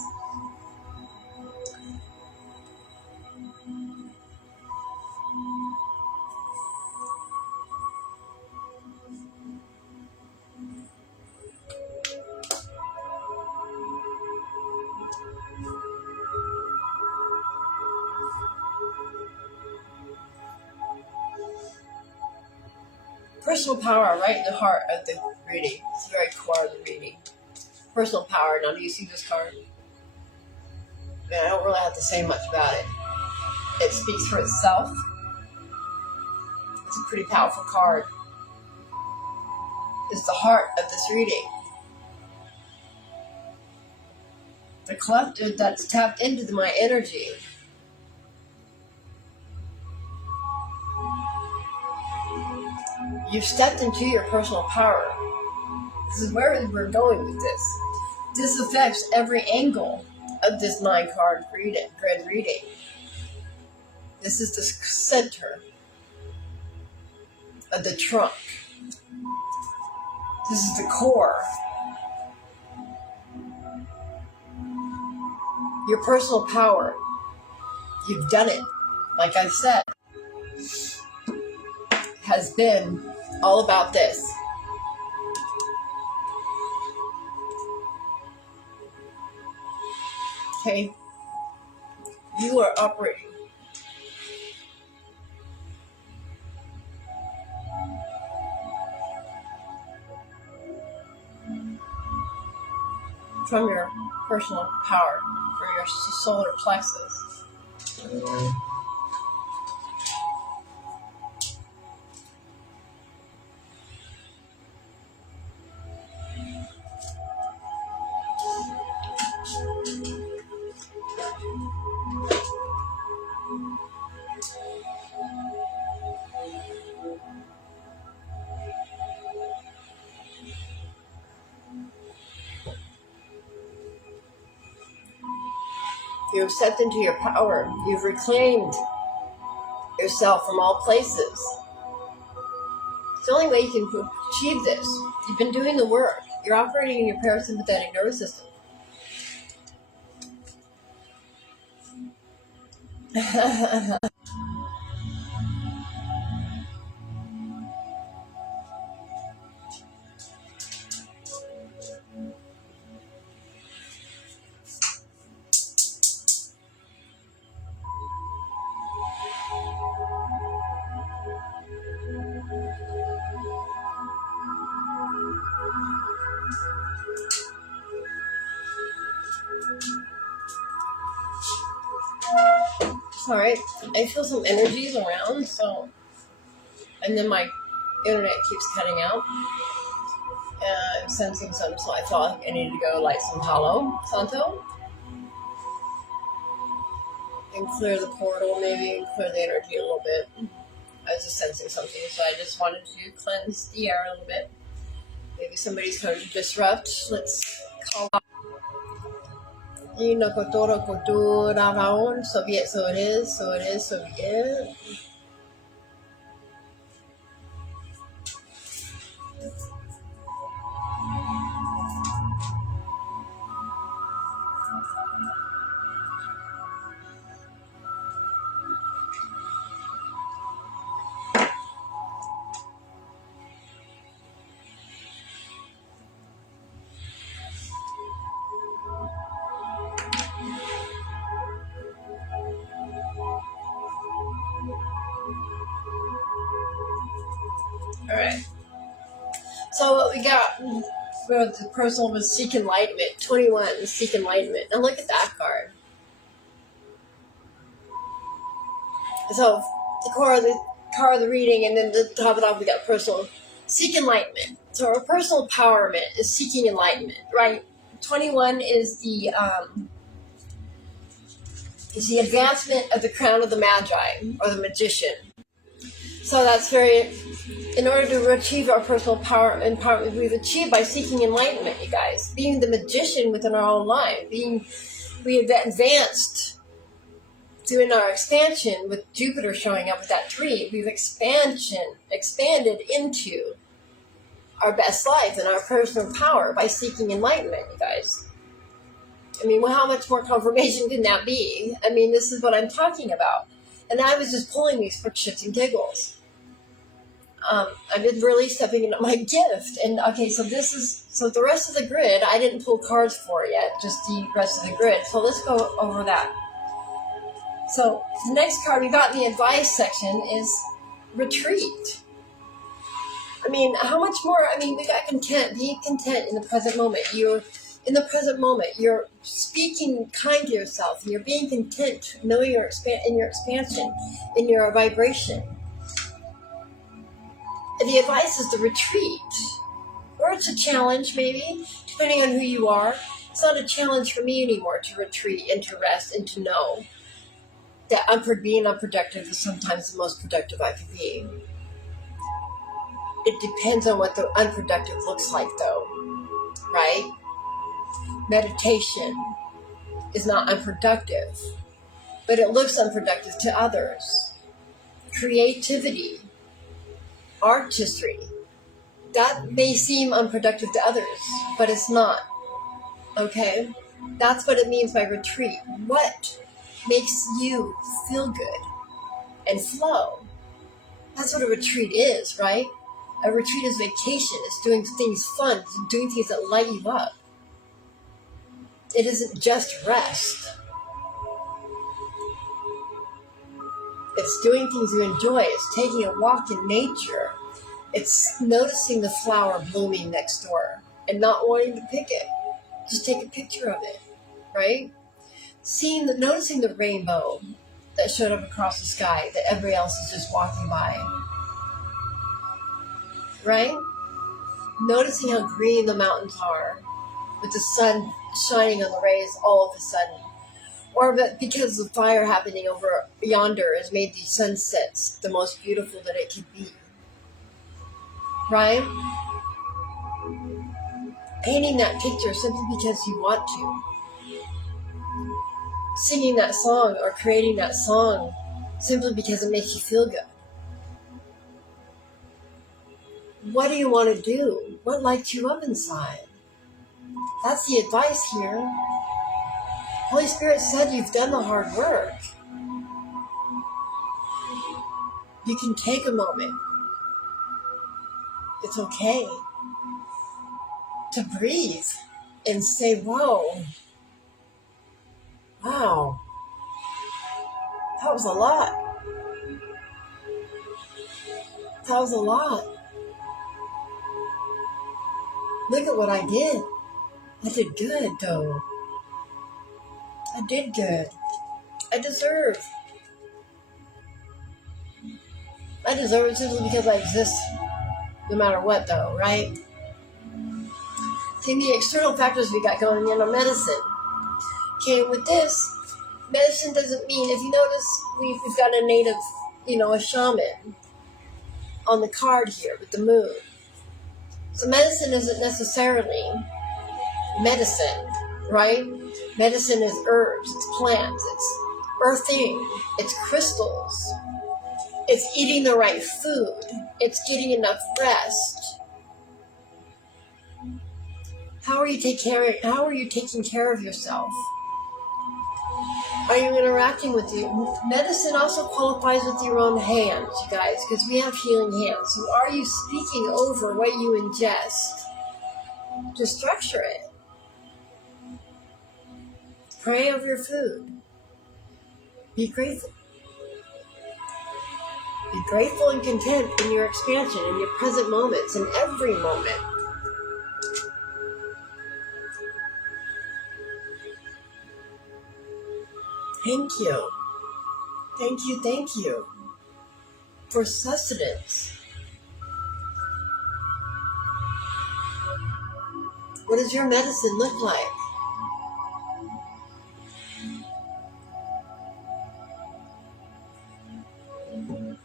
Personal power, right in the heart of the reading. It's the very core of the reading. Personal power. Now, do you see this card? Man, I don't really have to say much about it. It speaks for itself. It's a pretty powerful card. It's the heart of this reading. The collective that's tapped into my energy. You've stepped into your personal power. This is where we're going with this. This affects every angle of this 9-card grid reading. This is the center of the trunk. This is the core. Your personal power. You've done it. Like I said, has been all about this. Okay? You are operating from your personal power, from your solar plexus. You've stepped into your power. You've reclaimed yourself from all places. It's the only way you can achieve this. You've been doing the work. You're operating in your parasympathetic nervous system. All right, I feel some energies around, so, and then my internet keeps cutting out. I'm sensing something, so I thought I needed to go light some Palo Santo and clear the portal, maybe, and clear the energy a little bit. I was just sensing something, so I just wanted to cleanse the air a little bit. Maybe somebody's going to disrupt. Let's call out. So be it, so it is, so it is, so be it. All right. So what we got, the person was seek enlightenment. 21, seek enlightenment. Now look at that card. So the core of the reading, and then to top it off, we got personal seek enlightenment. So our personal empowerment is seeking enlightenment, right? 21 is the advancement of the crown of the magi or the magician. So that's in order to achieve our personal power and empowerment, we've achieved by seeking enlightenment, you guys. Being the magician within our own life. We have advanced through our expansion with Jupiter showing up with that 3. We've expanded into our best life and our personal power by seeking enlightenment, you guys. I mean, well, how much more confirmation can that be? I mean, this is what I'm talking about. And I was just pulling these for shits and giggles. I've been really stepping into my gift. And okay, so the rest of the grid, I didn't pull cards for yet, just the rest of the grid. So let's go over that. So the next card we got in the advice section is retreat. I mean, how much more? I mean, we got content. Be content in the present moment. You're in the present moment. You're speaking kind to yourself, and you're being content, knowing your in your expansion, in your vibration. And the advice is to retreat, or it's a challenge, maybe, depending on who you are. It's not a challenge for me anymore to retreat and to rest and to know that being unproductive is sometimes the most productive I can be. It depends on what the unproductive looks like, though, right? Meditation is not unproductive, but it looks unproductive to others. Creativity, artistry, that may seem unproductive to others, but it's not. Okay? That's what it means by retreat. What makes you feel good and flow? That's what a retreat is, right? A retreat is vacation. It's doing things fun, doing things that light you up. It isn't just rest. It's doing things you enjoy. It's taking a walk in nature. It's noticing the flower blooming next door and not wanting to pick it. Just take a picture of it, right? Noticing the rainbow that showed up across the sky that everybody else is just walking by, right? Noticing how green the mountains are with the sun shining on the rays all of a sudden. Or because the fire happening over yonder has made these sunsets the most beautiful that it could be, right? Painting that picture simply because you want to. Singing that song or creating that song simply because it makes you feel good. What do you want to do? What lights you up inside? That's the advice here. Holy Spirit said you've done the hard work. You can take a moment. It's okay to breathe and say, whoa, wow, that was a lot. That was a lot. Look at what I did. I did good, though. I did good. I deserve it simply because I exist no matter what, though, right? See, the external factors we got going in our medicine. Okay, with this, medicine doesn't mean, if you notice, we've got a native, a shaman on the card here with the moon. So medicine isn't necessarily medicine, right? Medicine is herbs, it's plants, it's earthing, it's crystals, it's eating the right food, it's getting enough rest. How are you taking care of yourself? Are you interacting with you? Medicine also qualifies with your own hands, you guys, because we have healing hands. So are you speaking over what you ingest to structure it? Pray over your food. Be grateful. Be grateful and content in your expansion, in your present moments, in every moment. Thank you. Thank you, thank you for sustenance. What does your medicine look like?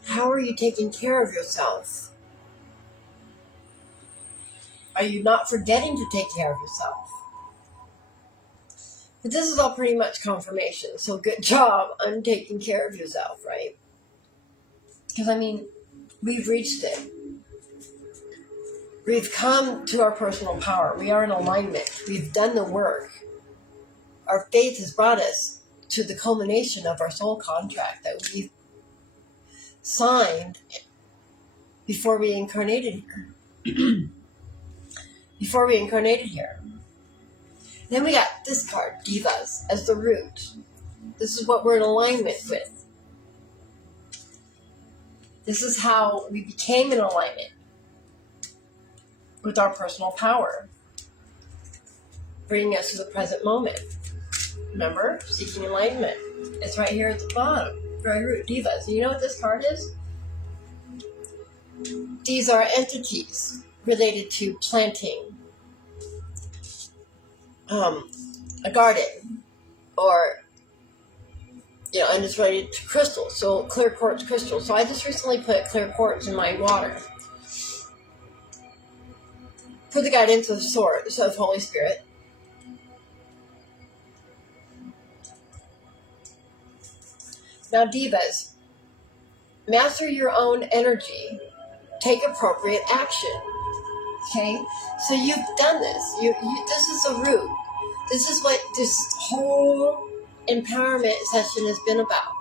How are you taking care of yourself? Are you not forgetting to take care of yourself? But this is all pretty much confirmation, so good job on taking care of yourself, right? Because, we've reached it. We've come to our personal power. We are in alignment. We've done the work. Our faith has brought us to the culmination of our soul contract that we've signed before we incarnated here. Then we got this card, Divas, as the root. This is what we're in alignment with. This is how we became in alignment. with our personal power, bringing us to the present moment. Remember, seeking enlightenment. It's right here at the bottom, very root, divas. And you know what this card is? These are entities related to planting a garden, or and it's related to crystals, so clear quartz crystals. So I just recently put clear quartz in my water for the guidance of Source, of Holy Spirit. Now, divas, master your own energy. Take appropriate action. Okay, so you've done this. This is a root. This is what this whole empowerment session has been about.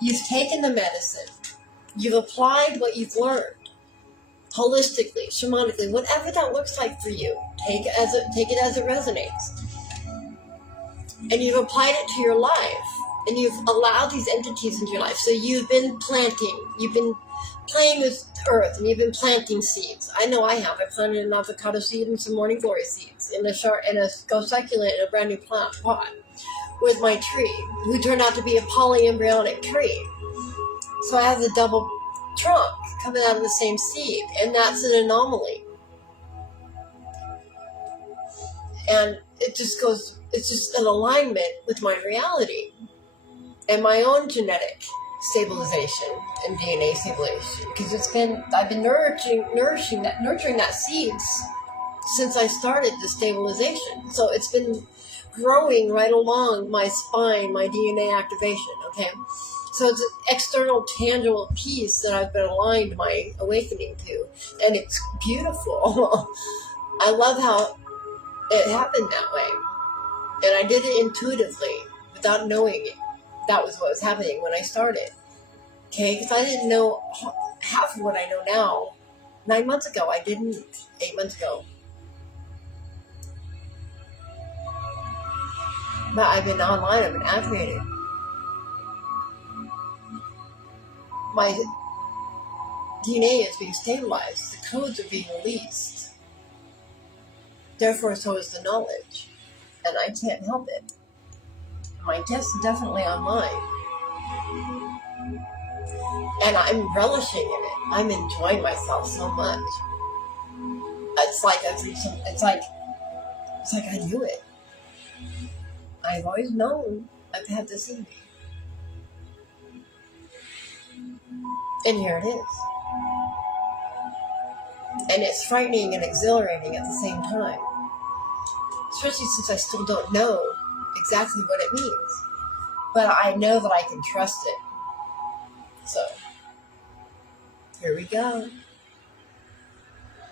You've taken the medicine. You've applied what you've learned, holistically, shamanically, whatever that looks like for you. Take it as it resonates, and you've applied it to your life, and you've allowed these entities into your life. So you've been planting. You've been playing with earth, and you've been planting seeds. I know I have. I planted an avocado seed and some morning glory seeds in a ghost succulent in a brand new pot with my tree, who turned out to be a polyembryonic tree. So I have the double trunk coming out of the same seed, and that's an anomaly. And it's just an alignment with my reality and my own genetic stabilization and DNA stabilization, because I've been nurturing that seeds since I started the stabilization. So it's been growing right along my spine, my DNA activation. Okay, so it's an external, tangible piece that I've been aligned my awakening to, and it's beautiful. I love how it happened that way, and I did it intuitively without knowing it. That was what was happening when I started. Okay, because I didn't know half of what I know now 9 months ago. I didn't 8 months ago. But I've been online, I've been activated. My DNA is being stabilized. The codes are being released. Therefore, so is the knowledge. And I can't help it. My test is definitely online. And I'm relishing in it. I'm enjoying myself so much. It's like I knew it. I've always known I've had this in me. And here it is. And it's frightening and exhilarating at the same time. Especially since I still don't know exactly what it means. But I know that I can trust it. So, here we go.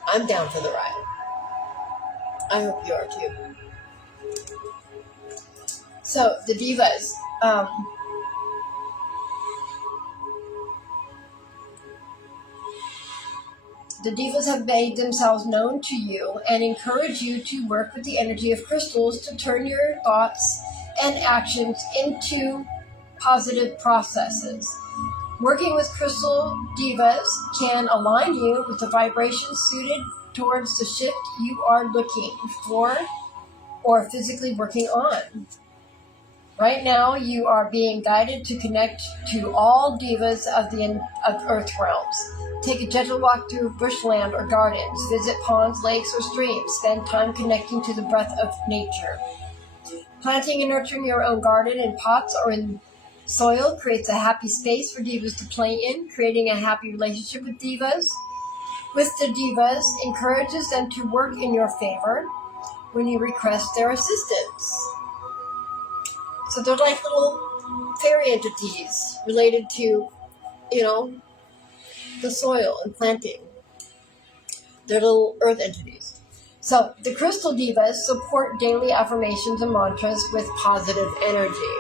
I'm down for the ride. I hope you are too. So, the divas. The divas have made themselves known to you and encourage you to work with the energy of crystals to turn your thoughts and actions into positive processes. Working with crystal divas can align you with the vibration suited towards the shift you are looking for or physically working on. Right now, you are being guided to connect to all divas of Earth realms. Take a gentle walk through bushland or gardens. Visit ponds, lakes, or streams. Spend time connecting to the breath of nature. Planting and nurturing your own garden in pots or in soil creates a happy space for divas to play in, creating a happy relationship with the divas encourages them to work in your favor when you request their assistance. So they're like little fairy entities related to, the soil and planting. They're little earth entities. So the crystal divas support daily affirmations and mantras with positive energy.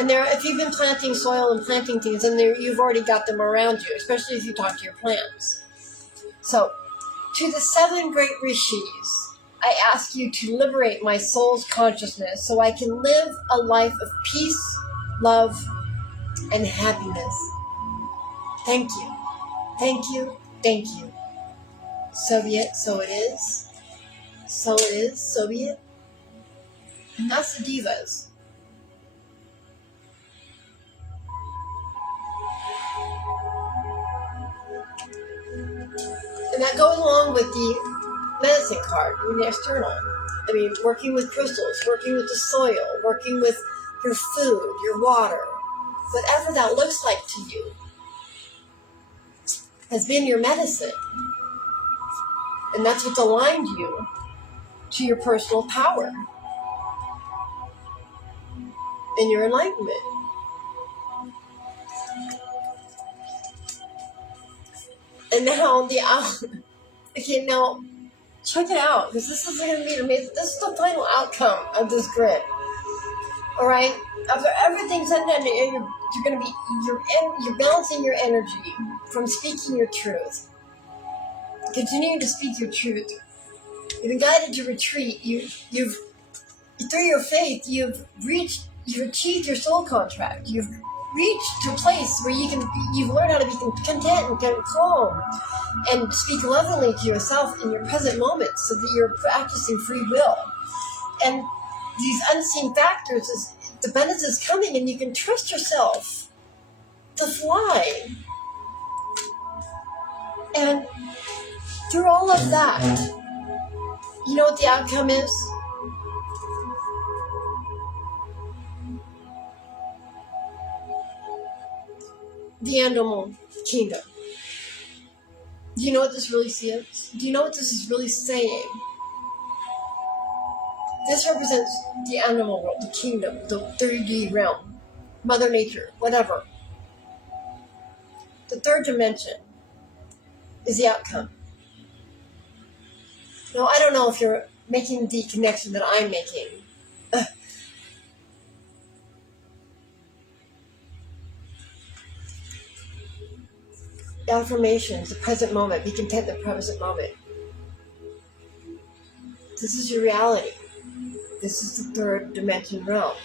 And if you've been planting soil and planting things, then you've already got them around you, especially if you talk to your plants. So, to the 7 great rishis, I ask you to liberate my soul's consciousness so I can live a life of peace, love, and happiness. Thank you. Thank you. Thank you. So be it, so it is. So it is, so be it. And that's the divas. And that goes along with the medicine card, the external. I mean, working with crystals, working with the soil, working with your food, your water, whatever that looks like to you has been your medicine. And that's what's aligned you to your personal power and your enlightenment. And now okay, now check it out, because this is going to be amazing. This is the final outcome of this grid. All right, after everything's done, you're going to be you're balancing your energy from speaking your truth, continuing to speak your truth. You've been guided to retreat. You've through your faith, you've achieved your soul contract. You've reached to a place where you've learned how to be content and calm and speak lovingly to yourself in your present moment, so that you're practicing free will. And these unseen factors, the abundance is coming, and you can trust yourself to fly. And through all of that, you know what the outcome is? The animal kingdom. Do you know what this really is? Do you know what this is really saying? This represents the animal world, the kingdom, the 3D realm, Mother Nature, whatever. The third dimension is the outcome. Now, I don't know if you're making the connection that I'm making. Affirmations, the present moment. Be content in the present moment. This is your reality. This is the third dimension realm.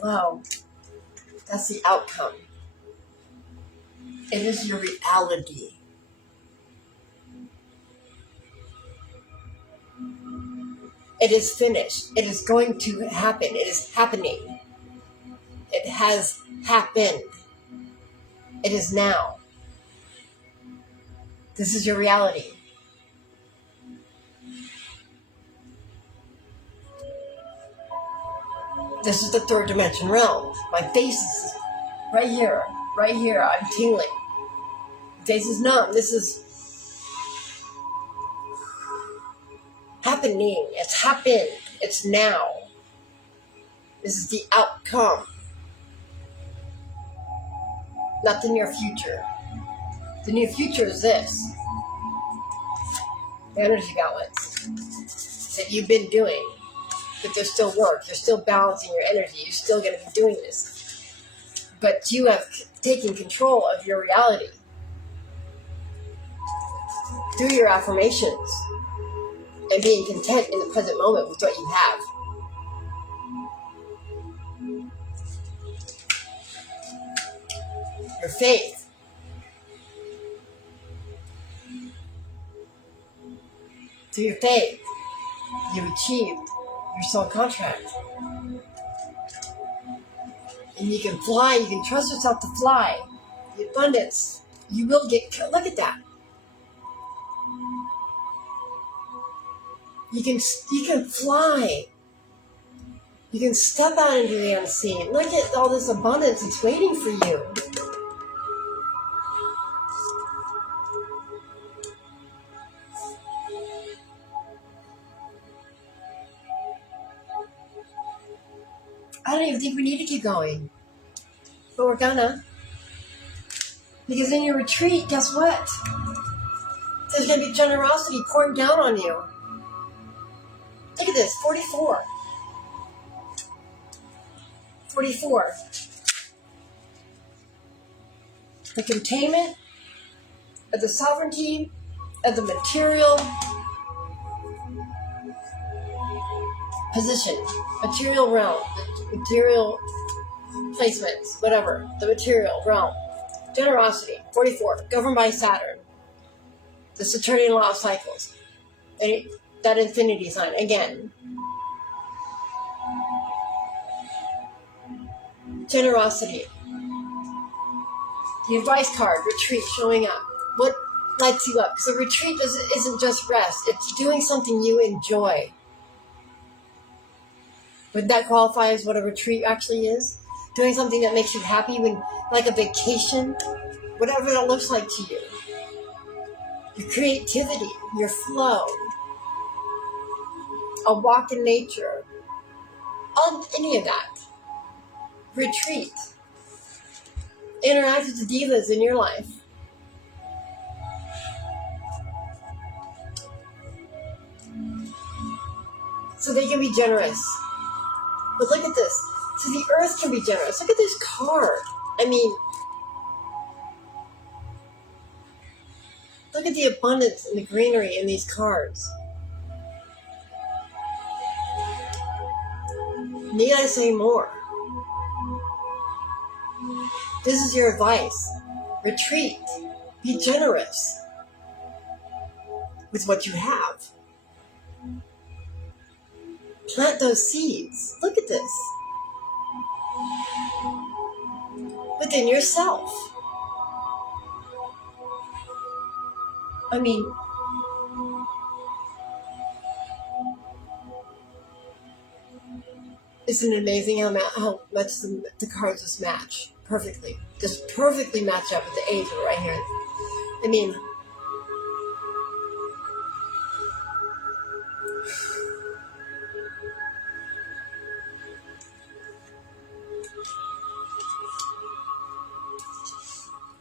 Hello. That's the outcome. It is your reality. It is finished. It is going to happen. It is happening. It has happened. It is now. This is your reality. This is the third dimension realm. My face is right here. Right here. I'm tingling. My face is numb. This is happening. It's happened. It's now. This is the outcome. Not the near future. The near future is this. The energy balance that you've been doing. But there's still work. You're still balancing your energy. You're still going to be doing this. But you have taken control of your reality through your affirmations and being content in the present moment with what you have. Your faith. Through your faith, you've achieved your soul contract. And you can fly, you can trust yourself to fly. The abundance, you will get, look at that. You can fly. You can step out into the unseen. Look at all this abundance that's waiting for you. I don't even think we need to keep going. But we're gonna. Because in your retreat, guess what? There's going to be generosity pouring down on you. Look at this, 44. 44. The containment of the sovereignty of the material position, material realm, material placements, whatever, the material realm. Generosity, 44, governed by Saturn. The Saturnian law of cycles. That infinity sign. Again. Generosity. The advice card, retreat, showing up. What lights you up? Because a retreat isn't just rest. It's doing something you enjoy. Would that qualify as what a retreat actually is? Doing something that makes you happy, like a vacation, whatever that looks like to you. Your creativity, your flow, a walk in nature, any of that. Retreat. Interact with the divas in your life. So they can be generous. But look at this. So the earth can be generous. Look at this card. I mean, look at the abundance and the greenery in these cards. Need I say more? This is your advice. Retreat. Be generous with what you have. Plant those seeds. Look at this. Within yourself. I mean, isn't it amazing how much the cards just match perfectly? Just perfectly match up with the angel right here. I mean,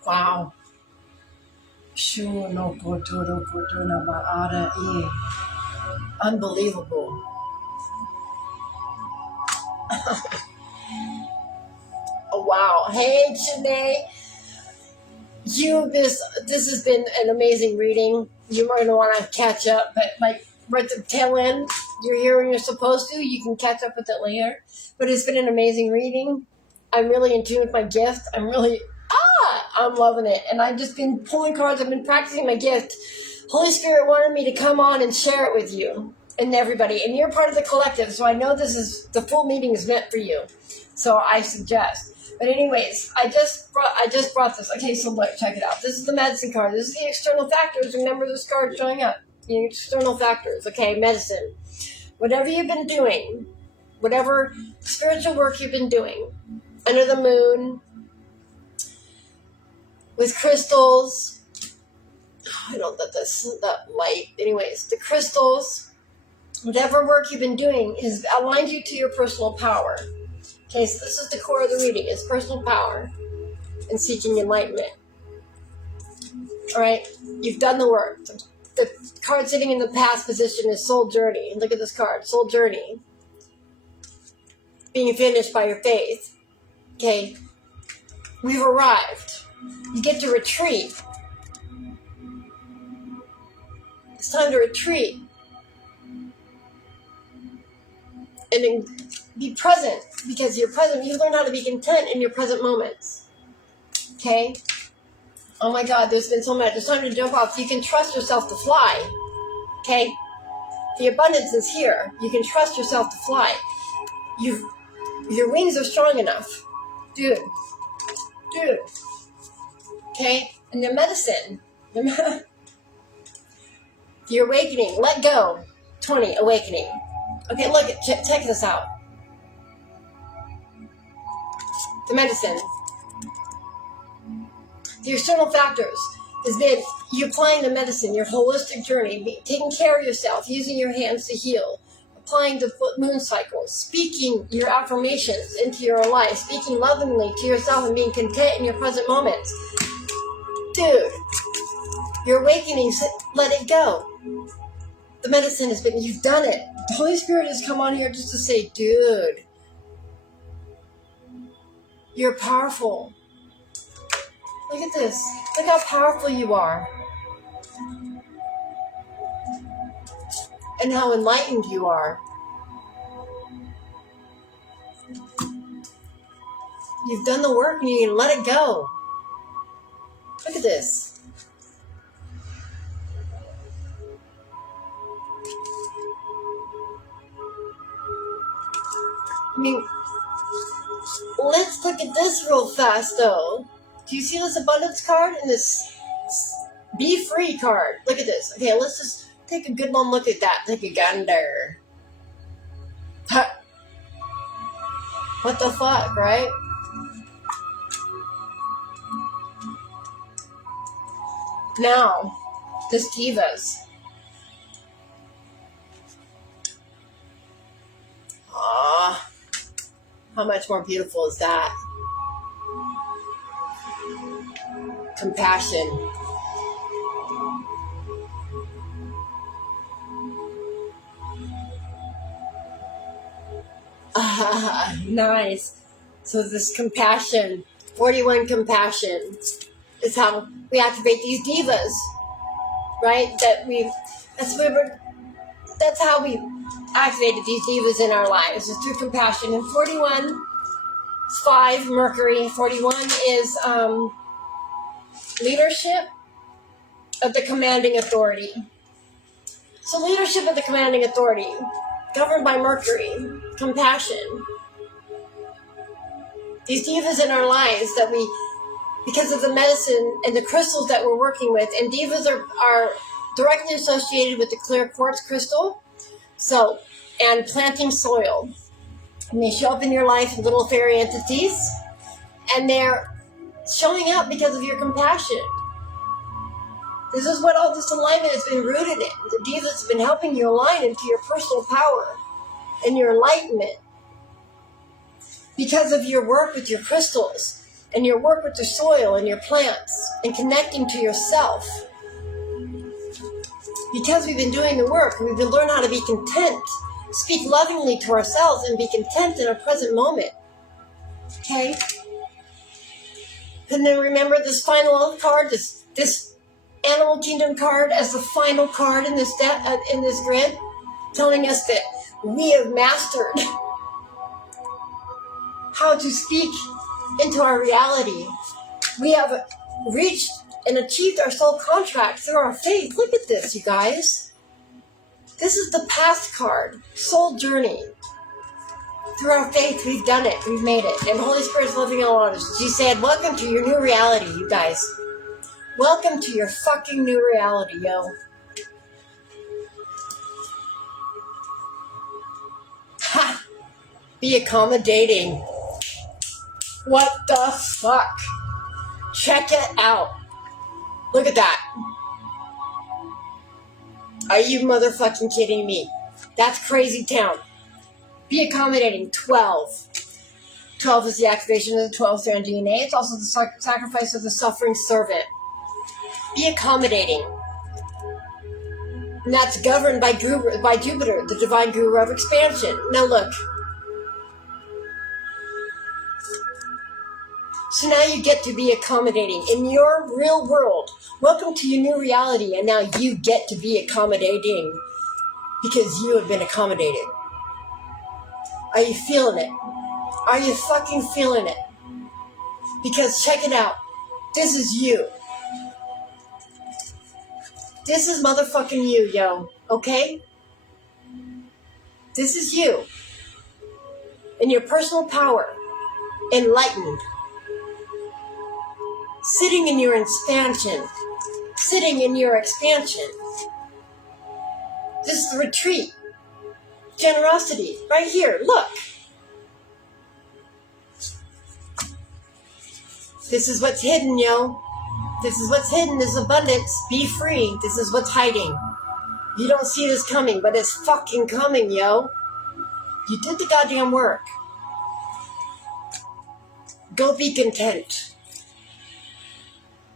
wow. Unbelievable. Oh, wow. Hey, Janae. This has been an amazing reading. You might want to catch up, but like right at the tail end, you're here when you're supposed to. You can catch up with it later. But it's been an amazing reading. I'm really in tune with my gift. I'm loving it. And I've just been pulling cards. I've been practicing my gift. Holy Spirit wanted me to come on and share it with you and everybody. And you're part of the collective, so I know the full meeting is meant for you. So I suggest. But anyways, I just brought this. Okay, so look, check it out. This is the medicine card. This is the external factors. Remember this card showing up. The external factors. Okay, medicine. Whatever you've been doing, whatever spiritual work you've been doing, under the moon, with crystals. I don't let that light. Anyways, the crystals, whatever work you've been doing has aligned you to your personal power. Okay, so this is the core of the reading. It's personal power and seeking enlightenment. All right, you've done the work. The card sitting in the past position is soul journey. Look at this card, soul journey. Being finished by your faith. Okay, we've arrived. You get to retreat. It's time to retreat. And then be present, because you're present. You learn how to be content in your present moments. Okay? Oh my God, there's been so much. It's time to jump off. So you can trust yourself to fly. Okay? The abundance is here. You can trust yourself to fly. Your wings are strong enough. Dude. Okay? And the medicine. The awakening. Let go. 20. Awakening. Okay, look. Check this out. The medicine. The external factors has been you applying the medicine, your holistic journey, taking care of yourself, using your hands to heal, applying the moon cycles, speaking your affirmations into your life, speaking lovingly to yourself and being content in your present moments. Dude, your awakenings, let it go. The medicine has been, you've done it. The Holy Spirit has come on here just to say, dude, you're powerful. Look at this. Look how powerful you are. And how enlightened you are. You've done the work and you can let it go. Look at this. I mean, let's look at this real fast, though. Do you see this abundance card and this be free card? Look at this. Okay, let's just take a good long look at that. Take a gander. What the fuck, right? Now, this Divas. Ah, how much more beautiful is that? Compassion. Nice. So this compassion, 41 compassion, is how we activate these divas, right? That's how we activated these divas in our lives, is through compassion. And 41 is 5 Mercury. 41 is leadership of the commanding authority. So leadership of the commanding authority, governed by Mercury, compassion. These divas in our lives that we, because of the medicine and the crystals that we're working with, and divas are directly associated with the clear quartz crystal, so, and planting soil. And they show up in your life as little fairy entities, and they're showing up because of your compassion. This is what all this alignment has been rooted in. The divas have been helping you align into your personal power and your enlightenment because of your work with your crystals and your work with the soil and your plants and connecting to yourself. Because we've been doing the work, we've been learning how to be content, speak lovingly to ourselves, and be content in our present moment. Okay? And then remember this final card, this Animal Kingdom card as the final card in this grid, telling us that we have mastered how to speak into our reality. We have reached and achieved our soul contract through our faith. Look at this, you guys. This is the past card, soul journey. Through our faith, we've done it. We've made it. And the Holy Spirit's living on us. She said, welcome to your new reality, you guys. Welcome to your fucking new reality, yo. Ha! Be accommodating. What the fuck? Check it out. Look at that. Are you motherfucking kidding me? That's crazy town. Be accommodating. 12. 12 is the activation of the 12th strand DNA. It's also the sacrifice of the suffering servant. Be accommodating. And that's governed by Jupiter, the divine guru of expansion. Now look. So now you get to be accommodating in your real world. Welcome to your new reality, and now you get to be accommodating because you have been accommodated. Are you feeling it? Are you fucking feeling it? Because check it out. This is you. This is motherfucking you, yo. Okay? This is you. In your personal power. Enlightened. Sitting in your expansion. Sitting in your expansion. This is the retreat. Generosity. Right here. Look. This is what's hidden, yo. This is what's hidden. This is abundance. Be free. This is what's hiding. You don't see this coming, but it's fucking coming, yo. You did the goddamn work. Go be content.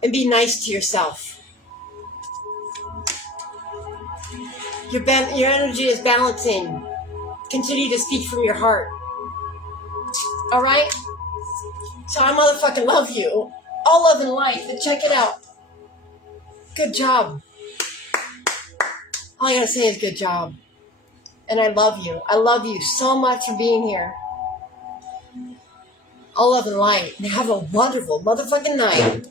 And be nice to yourself. Your energy is balancing. Continue to speak from your heart. Alright? So I motherfucking love you. All love and life. And check it out. Good job. All I gotta say is good job. And I love you. I love you so much for being here. All love and light. And have a wonderful motherfucking night.